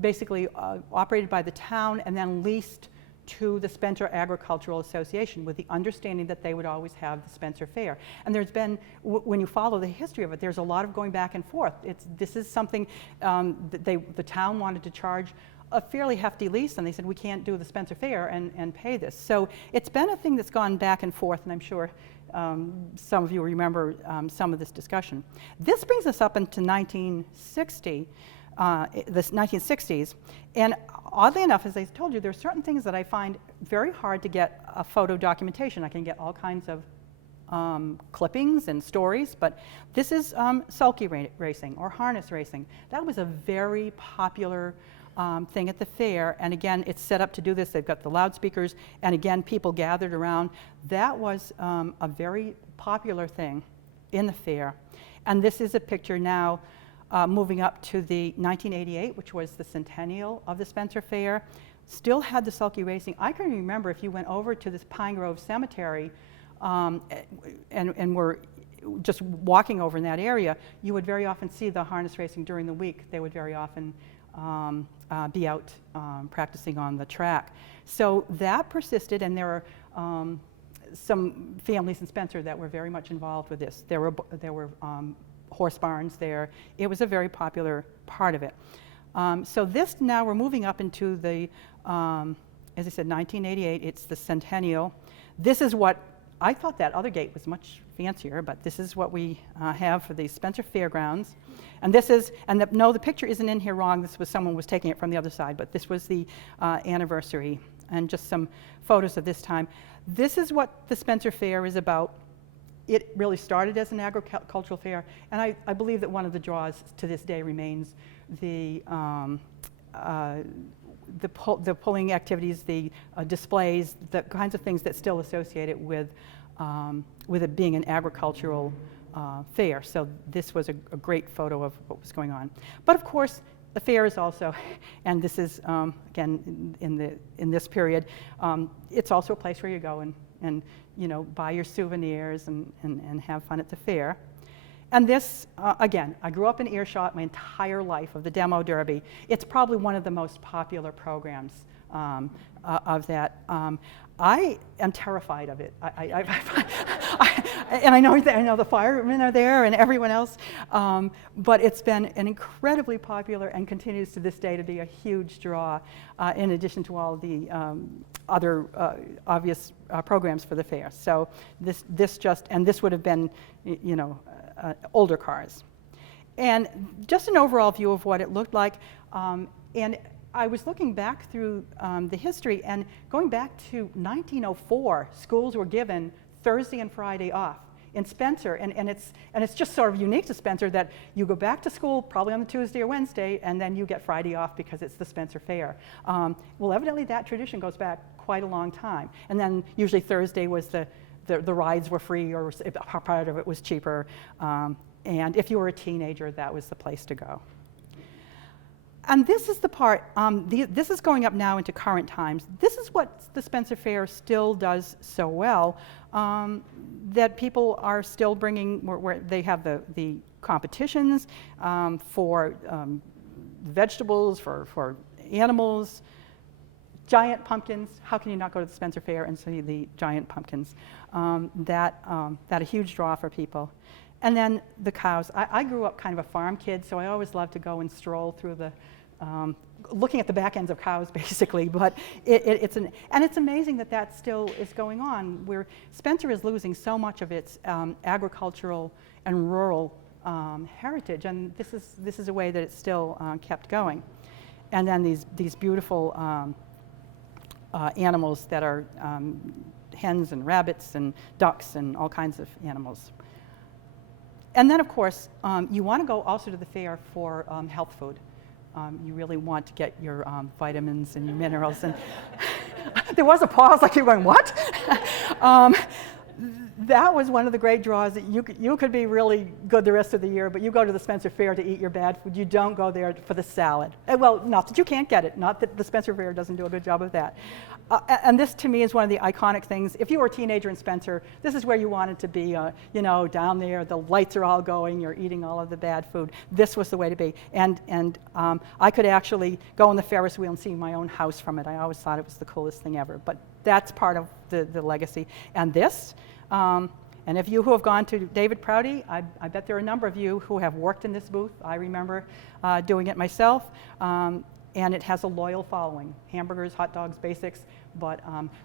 basically operated by the town and then leased to the Spencer Agricultural Association with the understanding that they would always have the Spencer Fair. And there's been, when you follow the history of it, there's a lot of going back and forth. This is something that the town wanted to charge a fairly hefty lease, and they said we can't do the Spencer Fair and pay this. So it's been a thing that's gone back and forth, and I'm sure some of you remember some of this discussion. This brings us up into 1960. The 1960s, and oddly enough, as I told you, there are certain things that I find very hard to get a photo documentation. I can get all kinds of clippings and stories, but this is sulky racing or harness racing. That was a very popular thing at the fair, and again, it's set up to do this. They've got the loudspeakers, and again, people gathered around. That was a very popular thing in the fair, and this is a picture now moving up to the 1988, which was the centennial of the Spencer Fair. Still had the sulky racing. I can remember if you went over to this Pine Grove Cemetery and were just walking over in that area, you would very often see the harness racing during the week. They would very often be out practicing on the track. So that persisted, and there were some families in Spencer that were very much involved with this. There were horse barns there. It was a very popular part of it. So this now we're moving up into the, as I said, 1988. It's the centennial. This is what I thought that other gate was much fancier, but this is what we have for the Spencer Fairgrounds. And this is, and no, the picture isn't in here wrong. This was someone was taking it from the other side, but this was the anniversary, and just some photos of this time. This is what the Spencer Fair is about. It really started as an agricultural fair, and I believe that one of the draws to this day remains the pulling activities, the displays, the kinds of things that still associate it with it being an agricultural fair. So this was a great photo of what was going on. But of course, the fair is also, and this is again in this period, it's also a place where you go and you know, buy your souvenirs and have fun at the fair. And this, again, I grew up in earshot my entire life of the Demo Derby. It's probably one of the most popular programs of that. I am terrified of it. And I know the firemen are there and everyone else, but it's been an incredibly popular and continues to this day to be a huge draw, in addition to all the other obvious programs for the fair. So this would have been, you know, older cars. And just an overall view of what it looked like. And I was looking back through the history, and going back to 1904, schools were given Thursday and Friday off in Spencer, and it's just sort of unique to Spencer that you go back to school probably on the Tuesday or Wednesday, and then you get Friday off because it's the Spencer Fair. Well, evidently that tradition goes back quite a long time, and then usually Thursday was the rides were free, or part of it was cheaper, and if you were a teenager, that was the place to go. And this is the part, this is going up now into current times. This is what the Spencer Fair still does so well, that people are still bringing, where they have the competitions for vegetables, for animals, giant pumpkins. How can you not go to the Spencer Fair and see the giant pumpkins? That a huge draw for people. And then the cows. I grew up kind of a farm kid, so I always loved to go and stroll through the, looking at the back ends of cows, basically. But it's amazing that still is going on, where Spencer is losing so much of its agricultural and rural heritage, and this is a way that it's still kept going. And then these beautiful animals that are hens and rabbits and ducks and all kinds of animals. And then, of course, you want to go also to the fair for health food. You really want to get your vitamins and your minerals. And there was a pause, like you were going, what? That was one of the great draws. That you could be really good the rest of the year, but you go to the Spencer Fair to eat your bad food. You don't go there for the salad. Well, not that you can't get it, not that the Spencer Fair doesn't do a good job of that. And this, to me, is one of the iconic things. If you were a teenager in Spencer, this is where you wanted to be, you know, down there. The lights are all going. You're eating all of the bad food. This was the way to be. And I could actually go on the Ferris wheel and see my own house from it. I always thought it was the coolest thing ever. But that's part of the legacy. And this, and if you who have gone to David Prouty, I bet there are a number of you who have worked in this booth. I remember doing it myself. And it has a loyal following. Hamburgers, hot dogs, basics. But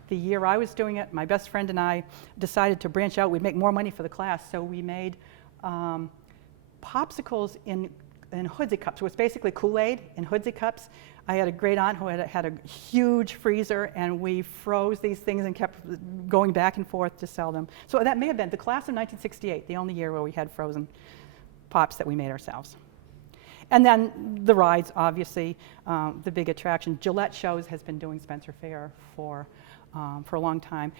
the year I was doing it, my best friend and I decided to branch out. We'd make more money for the class, so we made popsicles in Hoodsie cups. So it's basically Kool-Aid in Hoodsie cups. I had a great aunt who had a huge freezer, and we froze these things and kept going back and forth to sell them. So that may have been the class of 1968, the only year where we had frozen pops that we made ourselves. And then the rides, obviously, the big attraction. Gillette Shows has been doing Spencer Fair for a long time.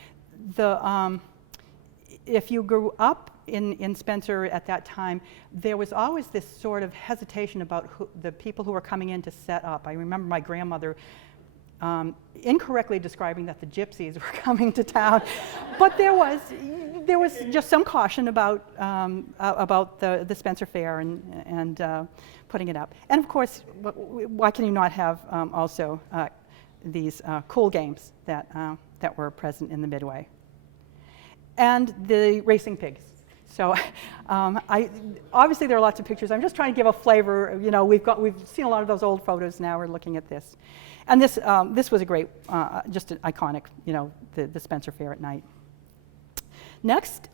If you grew up in Spencer at that time, there was always this sort of hesitation about the people who were coming in to set up. I remember my grandmother incorrectly describing that the gypsies were coming to town, but there was just some caution about the Spencer Fair and putting it up. And of course, why can you not have also these cool games that were present in the Midway? And the racing pigs. So obviously there are lots of pictures. I'm just trying to give a flavor. You know, we've seen a lot of those old photos. Now we're looking at this. And this was a great, just an iconic, you know, the Spencer Fair at night. Next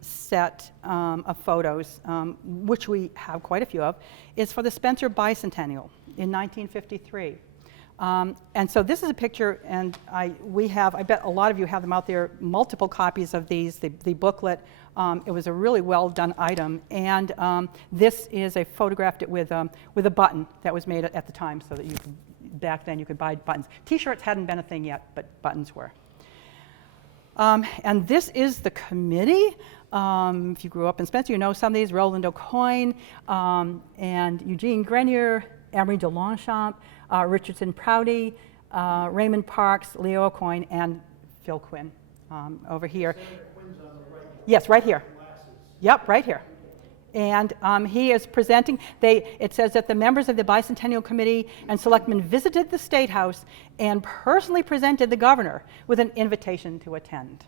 set of photos, which we have quite a few of, is for the Spencer Bicentennial in 1953. And so this is a picture, and I bet a lot of you have them out there, multiple copies of these, the booklet. It was a really well done item, and this is a photographed it with a button that was made at the time, so that back then you could buy buttons. T-shirts hadn't been a thing yet, but buttons were. And this is the committee. If you grew up in Spencer, you know some of these: Roland Aucoin, and Eugene Grenier, Emery de Longchamp, Richardson Prouty, Raymond Parks, Leo Aucoin, and Phil Quinn over here. Senator Quinn's on the right. Yes, right here. Glasses. Yep, right here. And he is presenting. It says that the members of the Bicentennial Committee and selectmen visited the State House and personally presented the governor with an invitation to attend.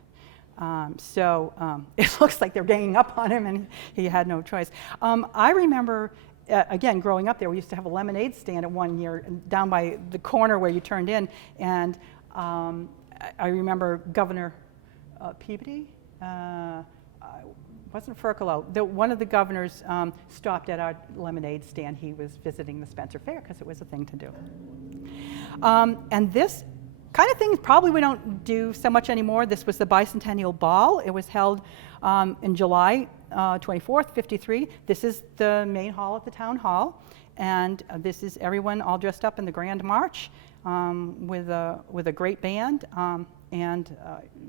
It looks like they're ganging up on him, and he had no choice. I remember, again, growing up there, we used to have a lemonade stand at one year down by the corner where you turned in, and I remember Governor Peabody. Wasn't Furcolo. One of the governors stopped at our lemonade stand. He was visiting the Spencer Fair because it was a thing to do. And this kind of thing probably we don't do so much anymore. This was the Bicentennial Ball. It was held in July 24th, 53. This is the main hall at the town hall. And this is everyone all dressed up in the Grand March with a great band. And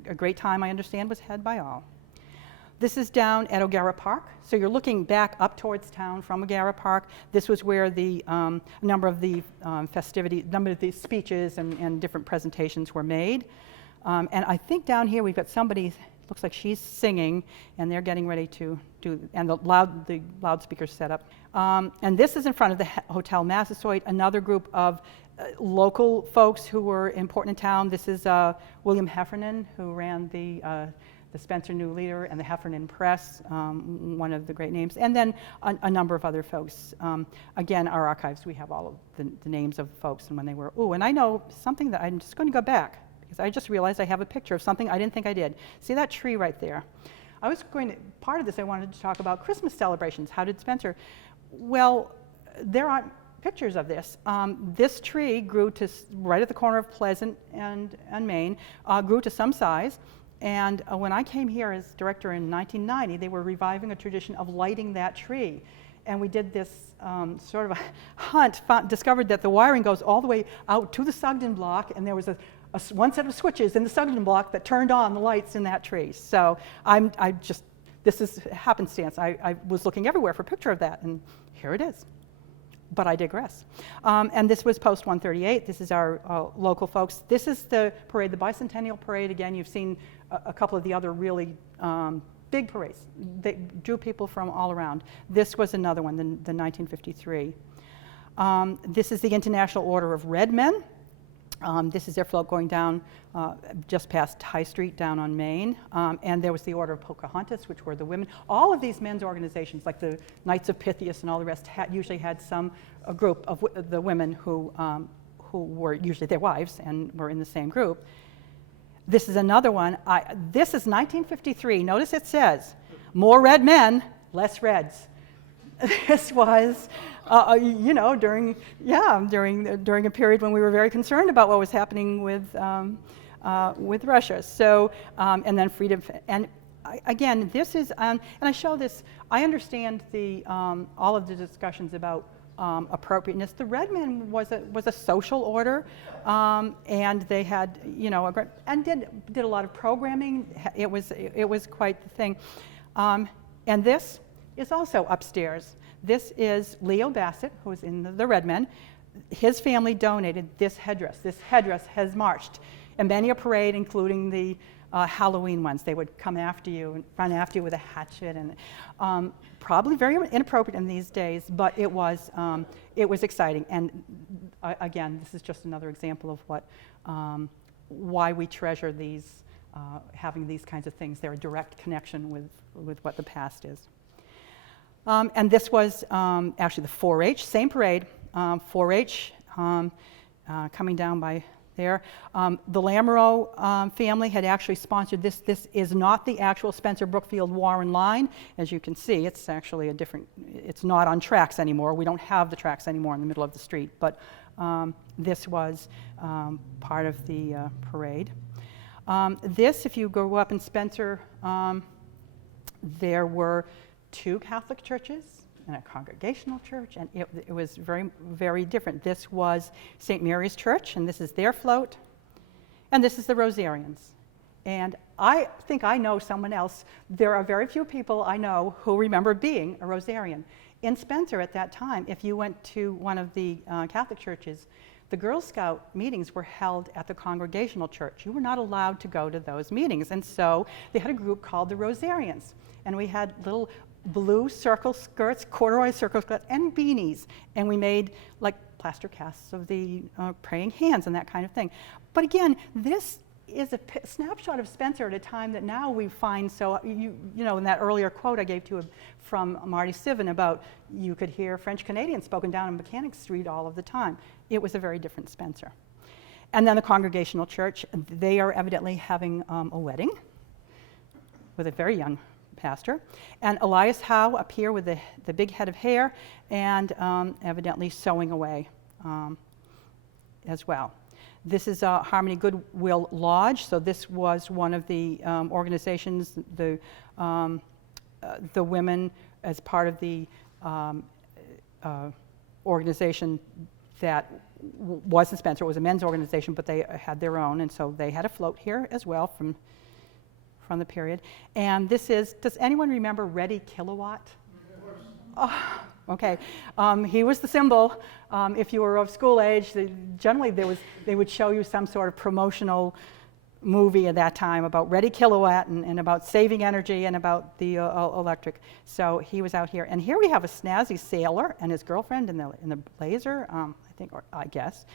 a great time, I understand, was had by all. This is down at O'Gara Park. So you're looking back up towards town from O'Gara Park. This was where the number of the number of the speeches and different presentations were made. And I think down here we've got somebody, looks like she's singing, and they're getting ready to do, and the loudspeakers set up. And this is in front of the Hotel Massasoit, another group of local folks who were important in town. This is William Heffernan, who ran the Spencer New Leader and the Heffernan Press, one of the great names, and then a number of other folks. Again, our archives, we have all of the names of folks and when they were. Ooh, and I know something that I'm just going to go back, because I just realized I have a picture of something I didn't think I did. See that tree right there? Part of this I wanted to talk about Christmas celebrations. How did Spencer? Well, there aren't pictures of this. This tree grew to, right at the corner of Pleasant and Main, grew to some size. And when I came here as director in 1990, they were reviving a tradition of lighting that tree. And we did this sort of a hunt, discovered that the wiring goes all the way out to the Sugden block, and there was one set of switches in the suction block that turned on the lights in that tree. So this is happenstance. I was looking everywhere for a picture of that, and here it is. But I digress. And this was post 138. This is our local folks. This is the parade, the Bicentennial Parade. Again, you've seen a couple of the other really big parades. They drew people from all around. This was another one, the 1953. This is the International Order of Red Men. This is their float going down just past High Street down on Main. And there was the Order of Pocahontas, which were the women. All of these men's organizations, like the Knights of Pythias and all the rest, usually had a group of the women who were usually their wives and were in the same group. This is another one. This is 1953. Notice it says, more red men, less reds. This was, during a period when we were very concerned about what was happening with Russia. So, and then freedom. And again, this is, and I show this. I understand all of the discussions about appropriateness. The Red Men was a social order, and they had, and did a lot of programming. It was quite the thing. And this is also upstairs. This is Leo Bassett, who was in the Red Men. His family donated this headdress. This headdress has marched in many a parade, including the Halloween ones. They would come after you and run after you with a hatchet, and probably very inappropriate in these days, but it was exciting. And again, this is just another example of why we treasure these, having these kinds of things. They're a direct connection with what the past is. And this was actually the 4-H, same parade, 4-H coming down by there. The Lamoureux family had actually sponsored this. This is not the actual Spencer Brookfield Warren line. As you can see, it's actually it's not on tracks anymore. We don't have the tracks anymore in the middle of the street, but this was part of the parade. This, if you go up in Spencer, there were 2 Catholic churches and a Congregational church, and it was very, very different. This was St. Mary's Church, and this is their float, and this is the Rosarians. And I think I know someone else. There are very few people I know who remember being a Rosarian. In Spencer at that time, if you went to one of the Catholic churches, the Girl Scout meetings were held at the Congregational church. You were not allowed to go to those meetings, and so they had a group called the Rosarians, and we had little blue circle skirts, corduroy circle skirts, and beanies. And we made like plaster casts of the praying hands and that kind of thing. But again, this is a snapshot of Spencer at a time that now we find so, in that earlier quote I gave to you from Marty Sivan about you could hear French Canadians spoken down in Mechanic Street all of the time. It was a very different Spencer. And then the Congregational church, they are evidently having a wedding with a very young pastor, and Elias Howe up here with the big head of hair, and evidently sewing away as well. This is Harmony Goodwill Lodge. So this was one of the organizations, the women as part of the organization that was in Spencer. It was a men's organization, but they had their own, and so they had a float here as well from the period. And this is, does anyone remember Reddy Kilowatt? Oh, okay. He was the symbol. If you were of school age, generally they would show you some sort of promotional movie at that time about Reddy Kilowatt and about saving energy and about the electric. So he was out here. And here we have a snazzy sailor and his girlfriend in the blazer, I guess.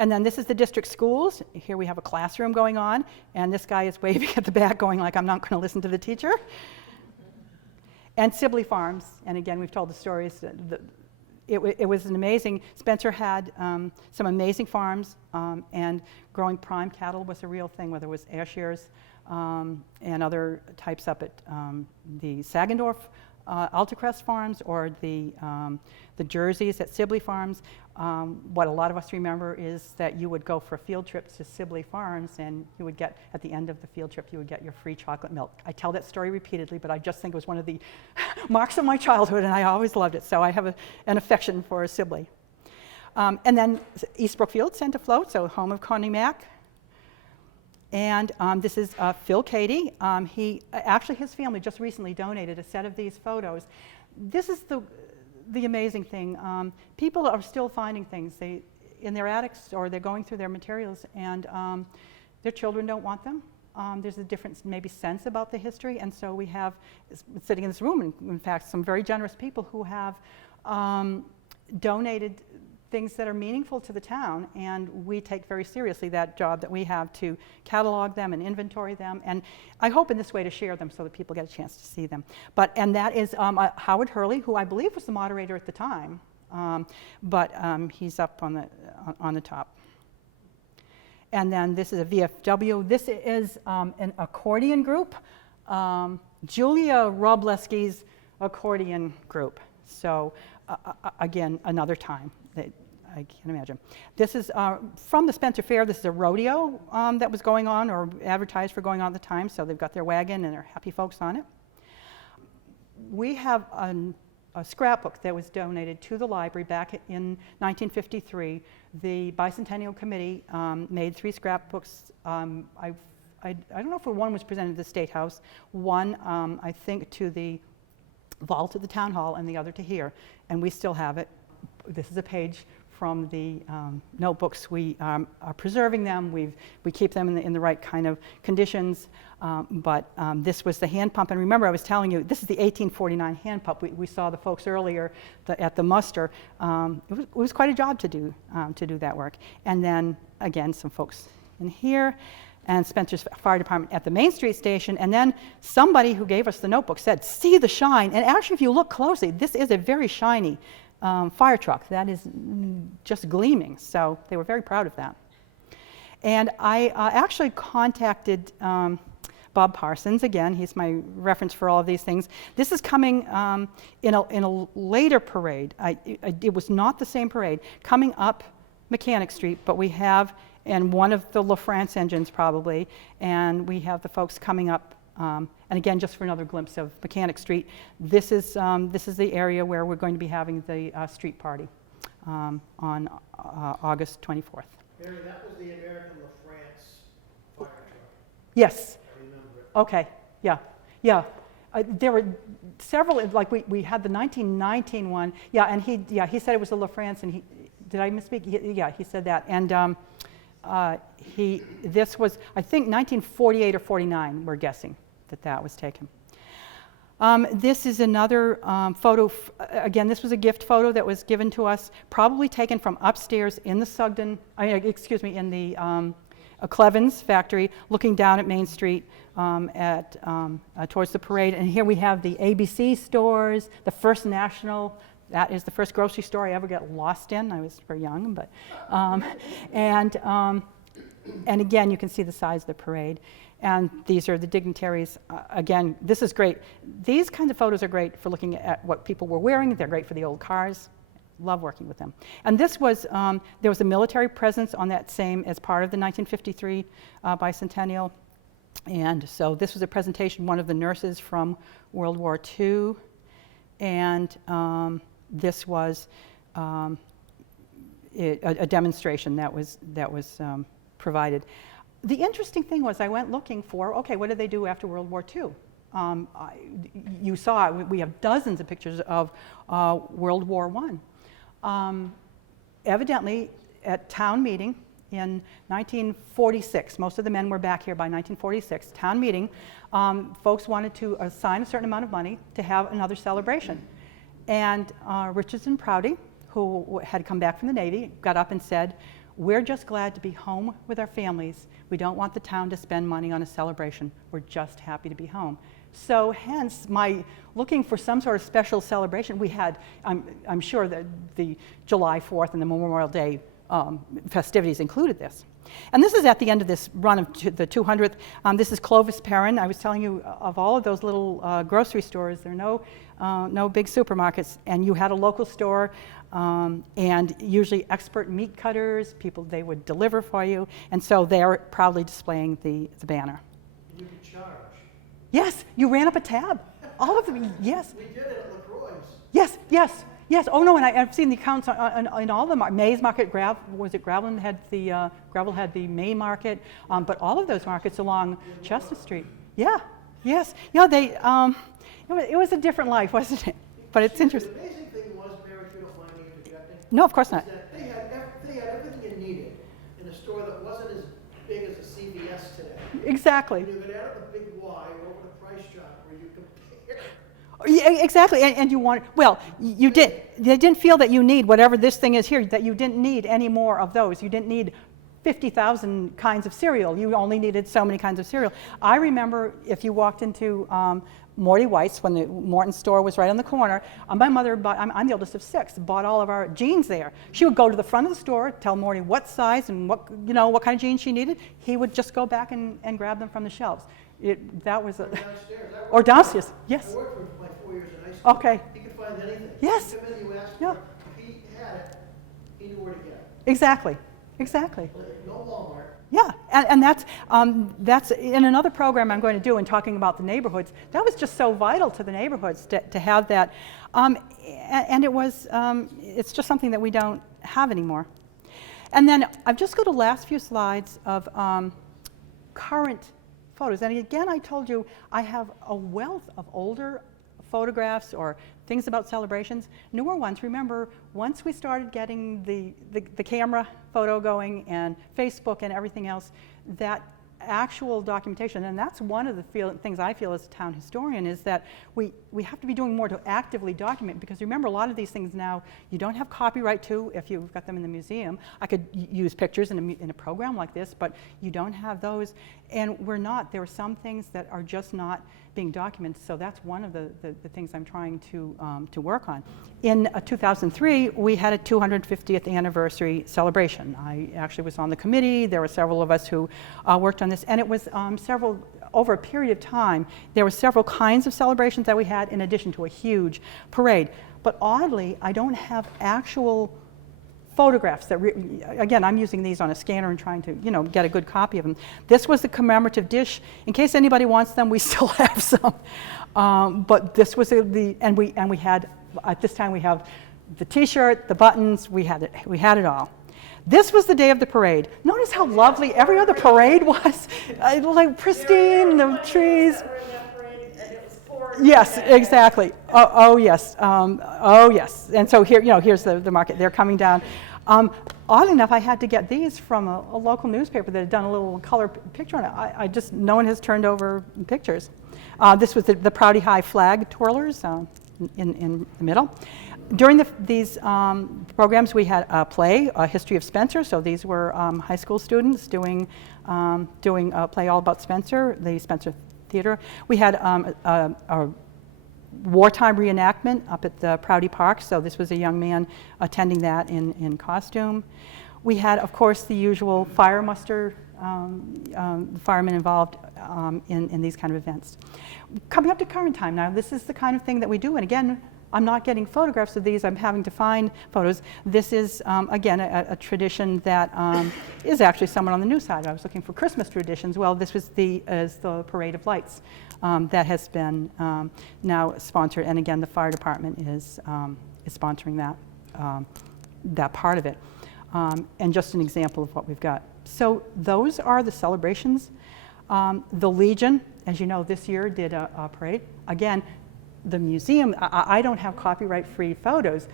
And then this is the district schools. Here we have a classroom going on, and this guy is waving at the back going like, I'm not going to listen to the teacher. And Sibley Farms, and again, we've told the stories. It was an amazing, Spencer had some amazing farms, and growing prime cattle was a real thing, whether it was Ayrshires and other types up at the Sagendorf Altacrest farms or the Jerseys at Sibley Farms. What a lot of us remember is that you would go for field trips to Sibley Farms, and you would get, at the end of the field trip, you would get your free chocolate milk. I tell that story repeatedly, but I just think it was one of the marks of my childhood, and I always loved it. So I have an affection for Sibley. And then East Brookfield sent a float, so home of Connie Mack. And this is Phil Cady. Actually, his family just recently donated a set of these photos. This is the amazing thing. People are still finding things in their attics, or they're going through their materials, and their children don't want them. There's a different maybe sense about the history, and so we have, sitting in this room, in fact, some very generous people who have donated things that are meaningful to the town, and we take very seriously that job that we have to catalog them and inventory them, and I hope in this way to share them so that people get a chance to see them. And that is Howard Hurley, who I believe was the moderator at the time, but he's up on the top. And then this is a VFW. This is an accordion group, Julia Robleski's accordion group. So again, another time that I can't imagine. This is from the Spencer Fair. This is a rodeo that was going on, or advertised for going on at the time. So they've got their wagon and they're happy folks on it. We have a scrapbook that was donated to the library back in 1953. The Bicentennial Committee made 3 scrapbooks. I don't know if one was presented to the State House, one I think to the vault at the Town Hall, and the other to here, and we still have it. This is a page from the notebooks. We are preserving them. We keep them in the right kind of conditions. But this was the hand pump. And remember, I was telling you, this is the 1849 hand pump. We saw the folks earlier at the muster. It was quite a job to do that work. And then, again, some folks in here. And Spencer's Fire Department at the Main Street Station. And then somebody who gave us the notebook said, "See the shine." And actually, if you look closely, this is a very shiny fire truck that is just gleaming. So they were very proud of that. And I actually contacted Bob Parsons. Again, he's my reference for all of these things. This is coming in a later parade. It was not the same parade. Coming up Mechanic Street, but we have, and one of the LaFrance engines probably, and we have the folks coming up, and again, just for another glimpse of Mechanic Street, this is the area where we're going to be having the street party on August 24th. Mary, that was the American LaFrance fire truck. Yes. I remember it. Okay, yeah. There were several, like we had the 1919 one, and he said it was a LaFrance, and did I misspeak? He said that, and this was, I think, 1948 or 49, we're guessing that was taken. This is another photo, again, this was a gift photo that was given to us, probably taken from upstairs in the Sugden, in the Clevens factory, looking down at Main Street towards the parade. And here we have the ABC stores, the First National. That is the first grocery store I ever got lost in. I was very young, but and again, you can see the size of the parade. And these are the dignitaries. Again, this is great. These kinds of photos are great for looking at what people were wearing. They're great for the old cars. Love working with them. And this was, there was a military presence on that same, as part of the 1953 bicentennial. And so this was a presentation, one of the nurses from World War II. And this was a demonstration that was provided. The interesting thing was I went looking for, okay, what did they do after World War II? You saw, we have dozens of pictures of World War I. Evidently, at town meeting in 1946, most of the men were back here by 1946, town meeting, folks wanted to assign a certain amount of money to have another celebration. And Richardson Prouty, who had come back from the Navy, got up and said, "We're just glad to be home with our families. We don't want the town to spend money on a celebration. We're just happy to be home." So hence my looking for some sort of special celebration. We had, I'm sure that the July 4th and the Memorial Day festivities included this. And this is at the end of this run of the 200th. This is Clovis Perrin. I was telling you of all of those little grocery stores, there are no big supermarkets, and you had a local store, and usually expert meat cutters, people they would deliver for you, and so they're proudly displaying the banner. You could charge. Yes, you ran up a tab. All of them, yes. We did it at LaCroix's. Yes, Yes. Oh no, and I've seen the accounts in all the Mays Market. Gravelin had the Gravel had the May Market, but all of those markets along Chester Street. Yeah. Yes. Yeah. They. It was a different life, wasn't it? But it's interesting. The amazing thing was, Mary, if you don't mind me interjecting, No, of course not. is that they had everything you needed in a store that wasn't as big as a CVS today. Exactly. And you could add up a big Y over the price chart where you compare. Yeah, exactly, and you want, well, you did. They didn't feel that you need whatever this thing is here. That you didn't need any more of those. You didn't need 50,000 kinds of cereal. You only needed so many kinds of cereal. I remember if you walked into Morty White's when the Morton store was right on the corner. My mother bought. I'm the oldest of 6. Bought all of our jeans there. She would go to the front of the store, tell Morty what size and what kind of jeans she needed. He would just go back and grab them from the shelves. That was a. Downstairs. Or downstairs. Yes. I worked for him for like 4 years in high school. Okay. He could find anything. Yes. You come in, you ask Yeah. for it. If he had it, he knew where to get it. Exactly. Exactly. No Walmart. Yeah, and that's in another program I'm going to do in talking about the neighborhoods. That was just so vital to the neighborhoods to have that, and it was it's just something that we don't have anymore. And then I've just got the last few slides of current photos. And again, I told you I have a wealth of older photographs or things about celebrations. Newer ones, remember, once we started getting the camera photo going and Facebook and everything else, that actual documentation, and that's one of the things I feel as a town historian, is that we have to be doing more to actively document, because remember, a lot of these things now you don't have copyright to if you've got them in the museum. I could use pictures in a program like this, but you don't have those, and there are some things that are just not being documented, so that's one of the things I'm trying to work on. In 2003, we had a 250th anniversary celebration. I actually was on the committee. There were several of us who worked on this, and it was over a period of time. There were several kinds of celebrations that we had in addition to a huge parade. But oddly, I don't have actual photographs that, again, I'm using these on a scanner and trying to, get a good copy of them. This was the commemorative dish. In case anybody wants them, we still have some. But this was and we had, at this time we have the T-shirt, the buttons, we had it all. This was the day of the parade. Notice how lovely every other parade was, like pristine, the trees. Yes, exactly. Oh yes. Oh yes. And so here, here's the market. They're coming down. Oddly enough, I had to get these from a local newspaper that had done a little color picture on it. No one has turned over pictures. This was the Prouty High flag twirlers in the middle. During these programs, we had a play, A History of Spencer. So these were high school students doing a play all about Spencer, the Spencer Theater. We had a wartime reenactment up at the Prouty Park. So this was a young man attending that in costume. We had, of course, the usual fire muster, firemen involved in these kind of events. Coming up to current time now, this is the kind of thing that we do. And again, I'm not getting photographs of these. I'm having to find photos. This is, again, a tradition that is actually somewhat on the new side. I was looking for Christmas traditions. Well, this was the Parade of Lights that has been now sponsored. And again, the fire department is sponsoring that part of it. And just an example of what we've got. So those are the celebrations. The Legion, as you know, this year did a parade. Again, the museum, I don't have copyright-free photos.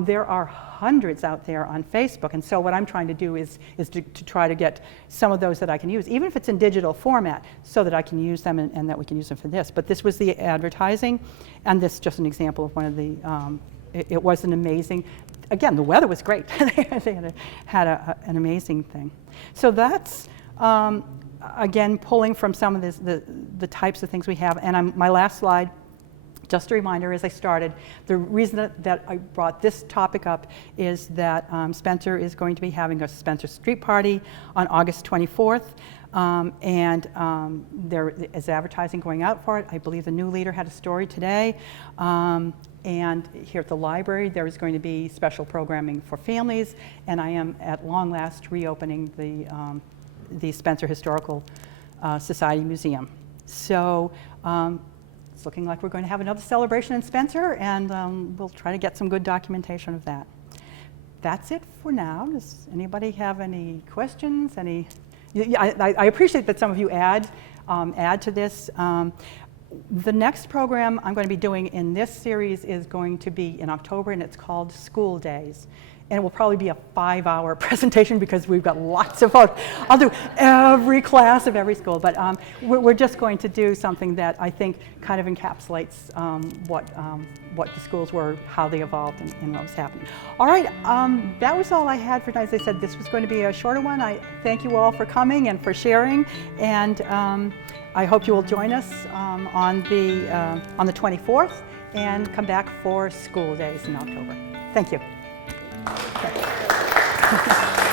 There are hundreds out there on Facebook, and so what I'm trying to do is to try to get some of those that I can use, even if it's in digital format, so that I can use them and that we can use them for this. But this was the advertising, and this is just an example of one of the, it was an amazing, again, the weather was great. They had an amazing thing. So that's, again, pulling from some of the types of things we have, and my last slide, just a reminder as I started, the reason that I brought this topic up is that Spencer is going to be having a Spencer Street Party on August 24th, and there is advertising going out for it. I believe the new leader had a story today, and here at the library there is going to be special programming for families, and I am at long last reopening the Spencer Historical Society Museum. So it's looking like we're going to have another celebration in Spencer, and we'll try to get some good documentation of that. That's it for now. Does anybody have any questions? I appreciate that some of you add to this. The next program I'm going to be doing in this series is going to be in October, and it's called School Days. And it will probably be a 5-hour presentation because we've got lots of folks. I'll do every class of every school, but we're just going to do something that I think kind of encapsulates what the schools were, how they evolved, and what was happening. All right, that was all I had for tonight. As I said, this was going to be a shorter one. I thank you all for coming and for sharing, and I hope you will join us on the 24th and come back for School Days in October. Thank you. Okay.